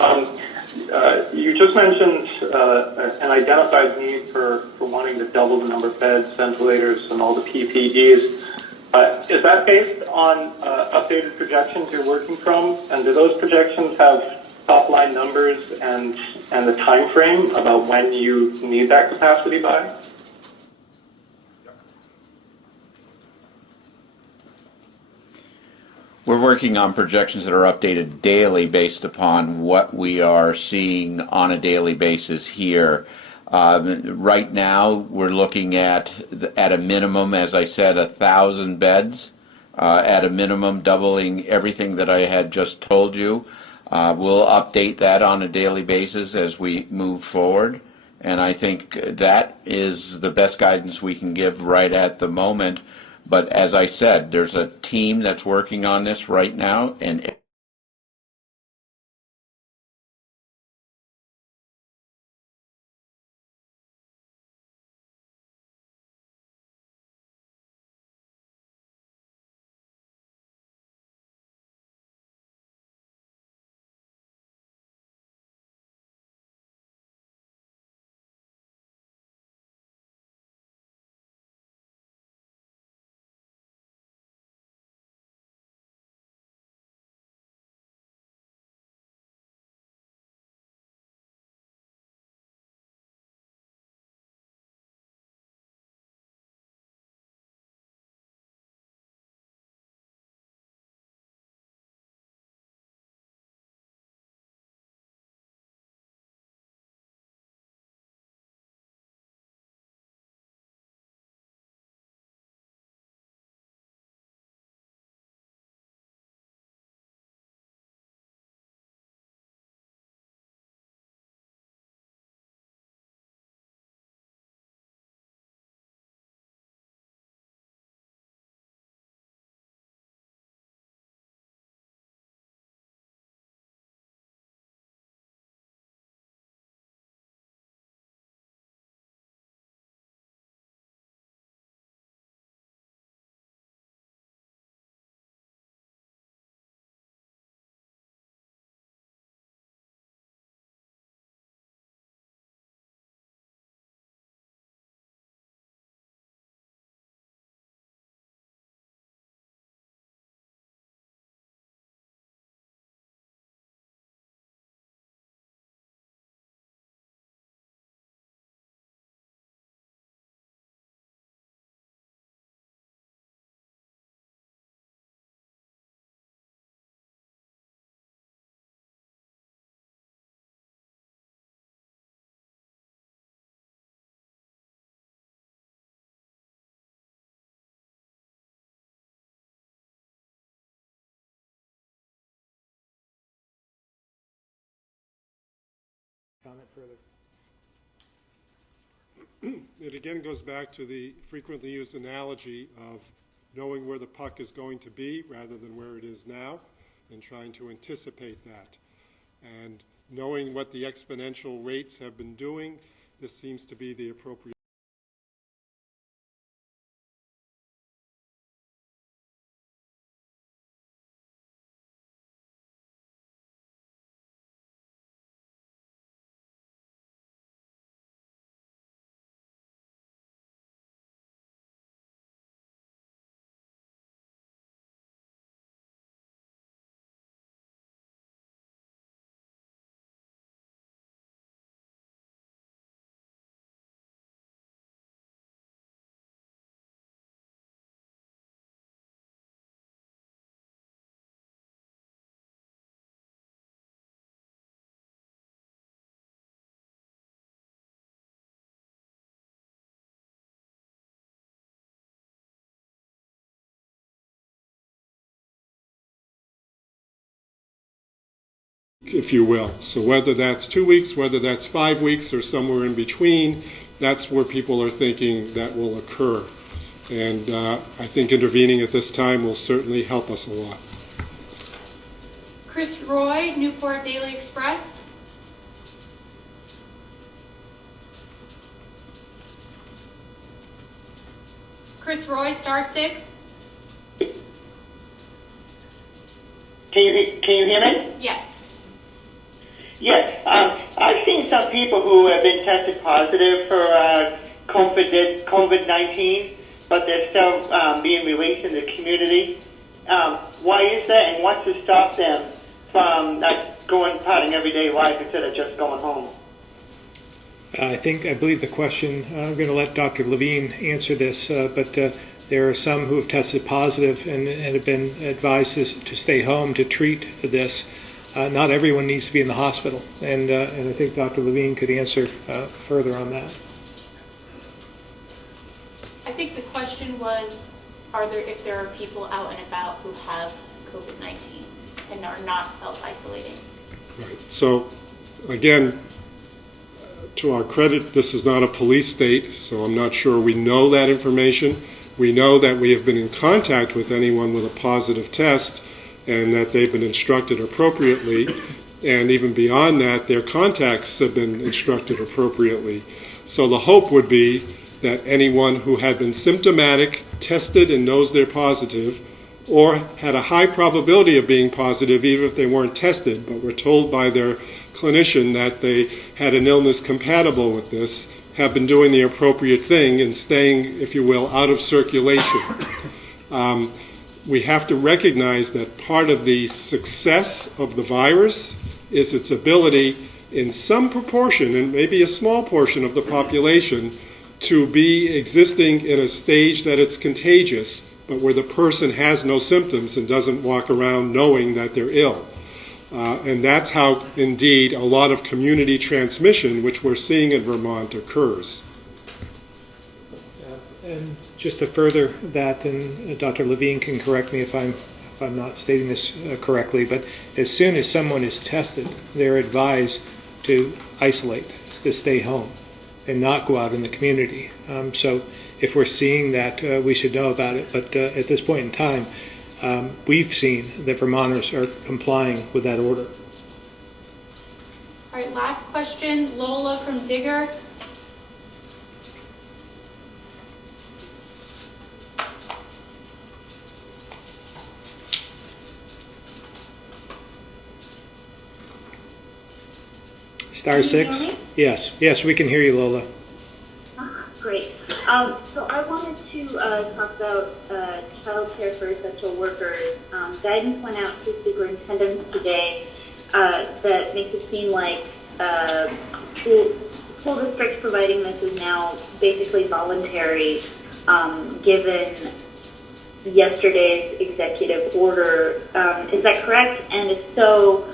You just mentioned an identified need for wanting to double the number of beds, ventilators, and all the PPEs. Is that based on updated projections you're working from? And do those projections have top-line numbers and the time frame about when you need that capacity by? We're working on projections that are updated daily based upon what we are seeing on a daily basis here. Right now, we're looking at a minimum, as I said, 1,000 beds, at a minimum, doubling everything that I had just told you. We'll update that on a daily basis as we move forward, and I think that is the best guidance we can give right at the moment. But as I said, there's a team that's working on this right now, and comment further. It again goes back to the frequently used analogy of knowing where the puck is going to be rather than where it is now, and trying to anticipate that. And knowing what the exponential rates have been doing, this seems to be the appropriate. If you will. So whether that's 2 weeks, whether that's 5 weeks, or somewhere in between, that's where people are thinking that will occur. And I think intervening at this time will certainly help us a lot. Chris Roy, Newport Daily Express. Chris Roy, star 6. Can you hear me? Yes. Yes. I've seen some people who have been tested positive for COVID-19, but they're still being released in the community. Why is that, and what's to stop them from parting everyday life instead of just going home? I believe the question, I'm going to let Dr. Levine answer this, but there are some who have tested positive and have been advised to stay home to treat this. Not everyone needs to be in the hospital, and I think Dr. Levine could answer further on that. I think the question was, if there are people out and about who have COVID-19 and are not self-isolating. Right. So, again, to our credit, this is not a police state, so I'm not sure we know that information. We know that we have been in contact with anyone with a positive test and that they've been instructed appropriately, and even beyond that, their contacts have been instructed appropriately. So the hope would be that anyone who had been symptomatic, tested and knows they're positive, or had a high probability of being positive even if they weren't tested, but were told by their clinician that they had an illness compatible with this, have been doing the appropriate thing and staying, if you will, out of circulation. We have to recognize that part of the success of the virus is its ability in some proportion, and maybe a small portion of the population, to be existing in a stage that it's contagious, but where the person has no symptoms and doesn't walk around knowing that they're ill. And that's how, indeed, a lot of community transmission, which we're seeing in Vermont, occurs. And just to further that, and Dr. Levine can correct me if I'm not stating this correctly, but as soon as someone is tested, they're advised to isolate, to stay home, and not go out in the community. So if we're seeing that, we should know about it. But at this point in time, we've seen that Vermonters are complying with that order. All right, last question, Lola from Digger. Star 6? Yes, we can hear you, Lola. Great. So I wanted to talk about child care for essential workers. Guidance went out to superintendents today that makes it seem like school districts providing this is now basically voluntary, given yesterday's executive order. Is that correct? And if so,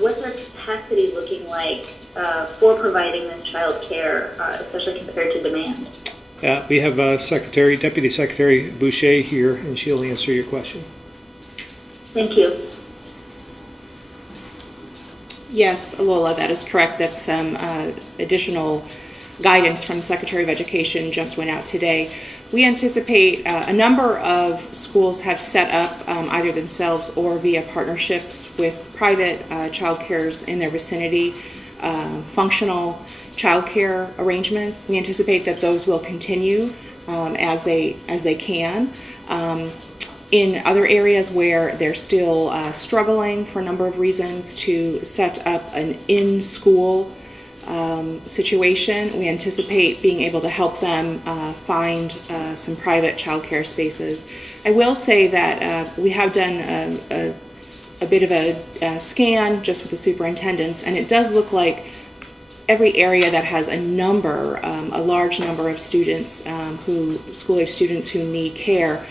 what's our capacity looking like for providing this child care, especially compared to demand? We have Deputy Secretary Boucher here, and she'll answer your question. Thank you. Yes, Lola, that is correct. That's some additional guidance from the Secretary of Education just went out today. We anticipate a number of schools have set up either themselves or via partnerships with private childcares in their vicinity, functional childcare arrangements. We anticipate that those will continue as they can. In other areas where they're still struggling for a number of reasons to set up an in-school situation, we anticipate being able to help them find some private childcare spaces. I will say that we have done a bit of a scan just with the superintendents, and it does look like every area that has a large number of students school-age students who need care,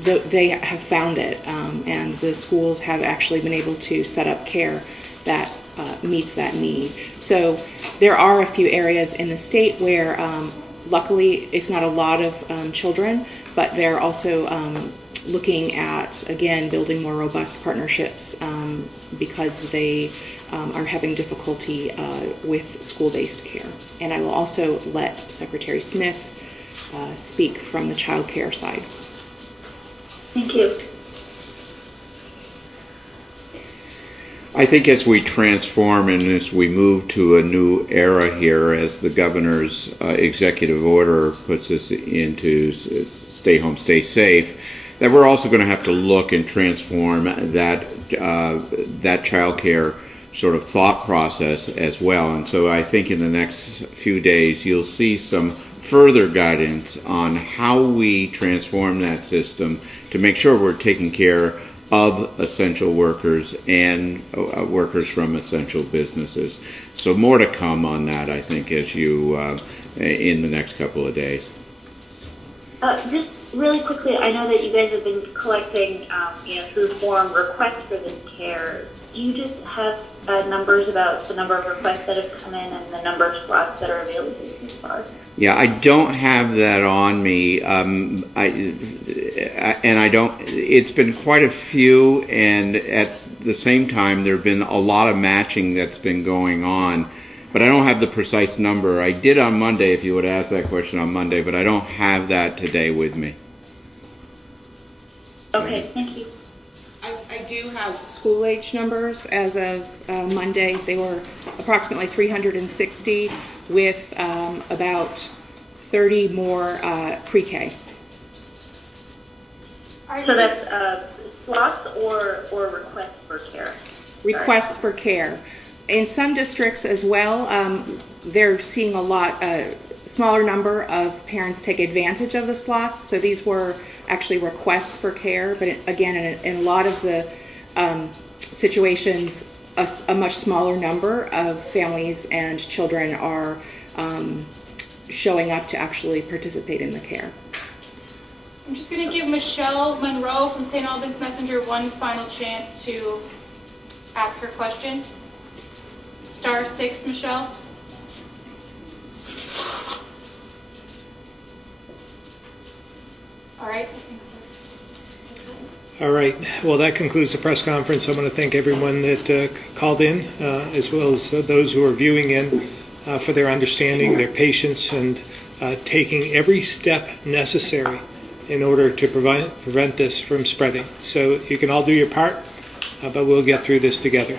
they have found it, and the schools have actually been able to set up care that meets that need. So there are a few areas in the state where luckily it's not a lot of children, but they're also looking at, again, building more robust partnerships because they are having difficulty with school-based care. And I will also let Secretary Smith speak from the child care side. Thank you. I think as we transform and as we move to a new era here, as the governor's executive order puts us into stay home, stay safe, that we're also going to have to look and transform that child care sort of thought process as well. And so I think in the next few days you'll see some further guidance on how we transform that system to make sure we're taking care of essential workers and workers from essential businesses. So more to come on that, I think, as you in the next couple of days. Just really quickly, I know that you guys have been collecting, through form requests for this care. Do you just have numbers about the number of requests that have come in and the number of slots that are available so far? Yeah, I don't have that on me. It's been quite a few, and at the same time, there have been a lot of matching that's been going on, but I don't have the precise number. I did on Monday, if you would ask that question on Monday, but I don't have that today with me. Okay, thank you. I do have school-age numbers as of Monday. They were approximately 360 with about 30 more pre-K. So that's slots or requests for care? Requests for care. In some districts as well, they're seeing a smaller number of parents take advantage of the slots. So these were actually requests for care, but again, in a lot of the situations, a much smaller number of families and children are showing up to actually participate in the care. I'm just going to give Michelle Monroe from St. Albans Messenger one final chance to ask her question. *6, Michelle. All right. All right. Well, that concludes the press conference. I want to thank everyone that called in, as well as those who are viewing in, for their understanding, their patience, and taking every step necessary in order to prevent this from spreading. So you can all do your part, but we'll get through this together.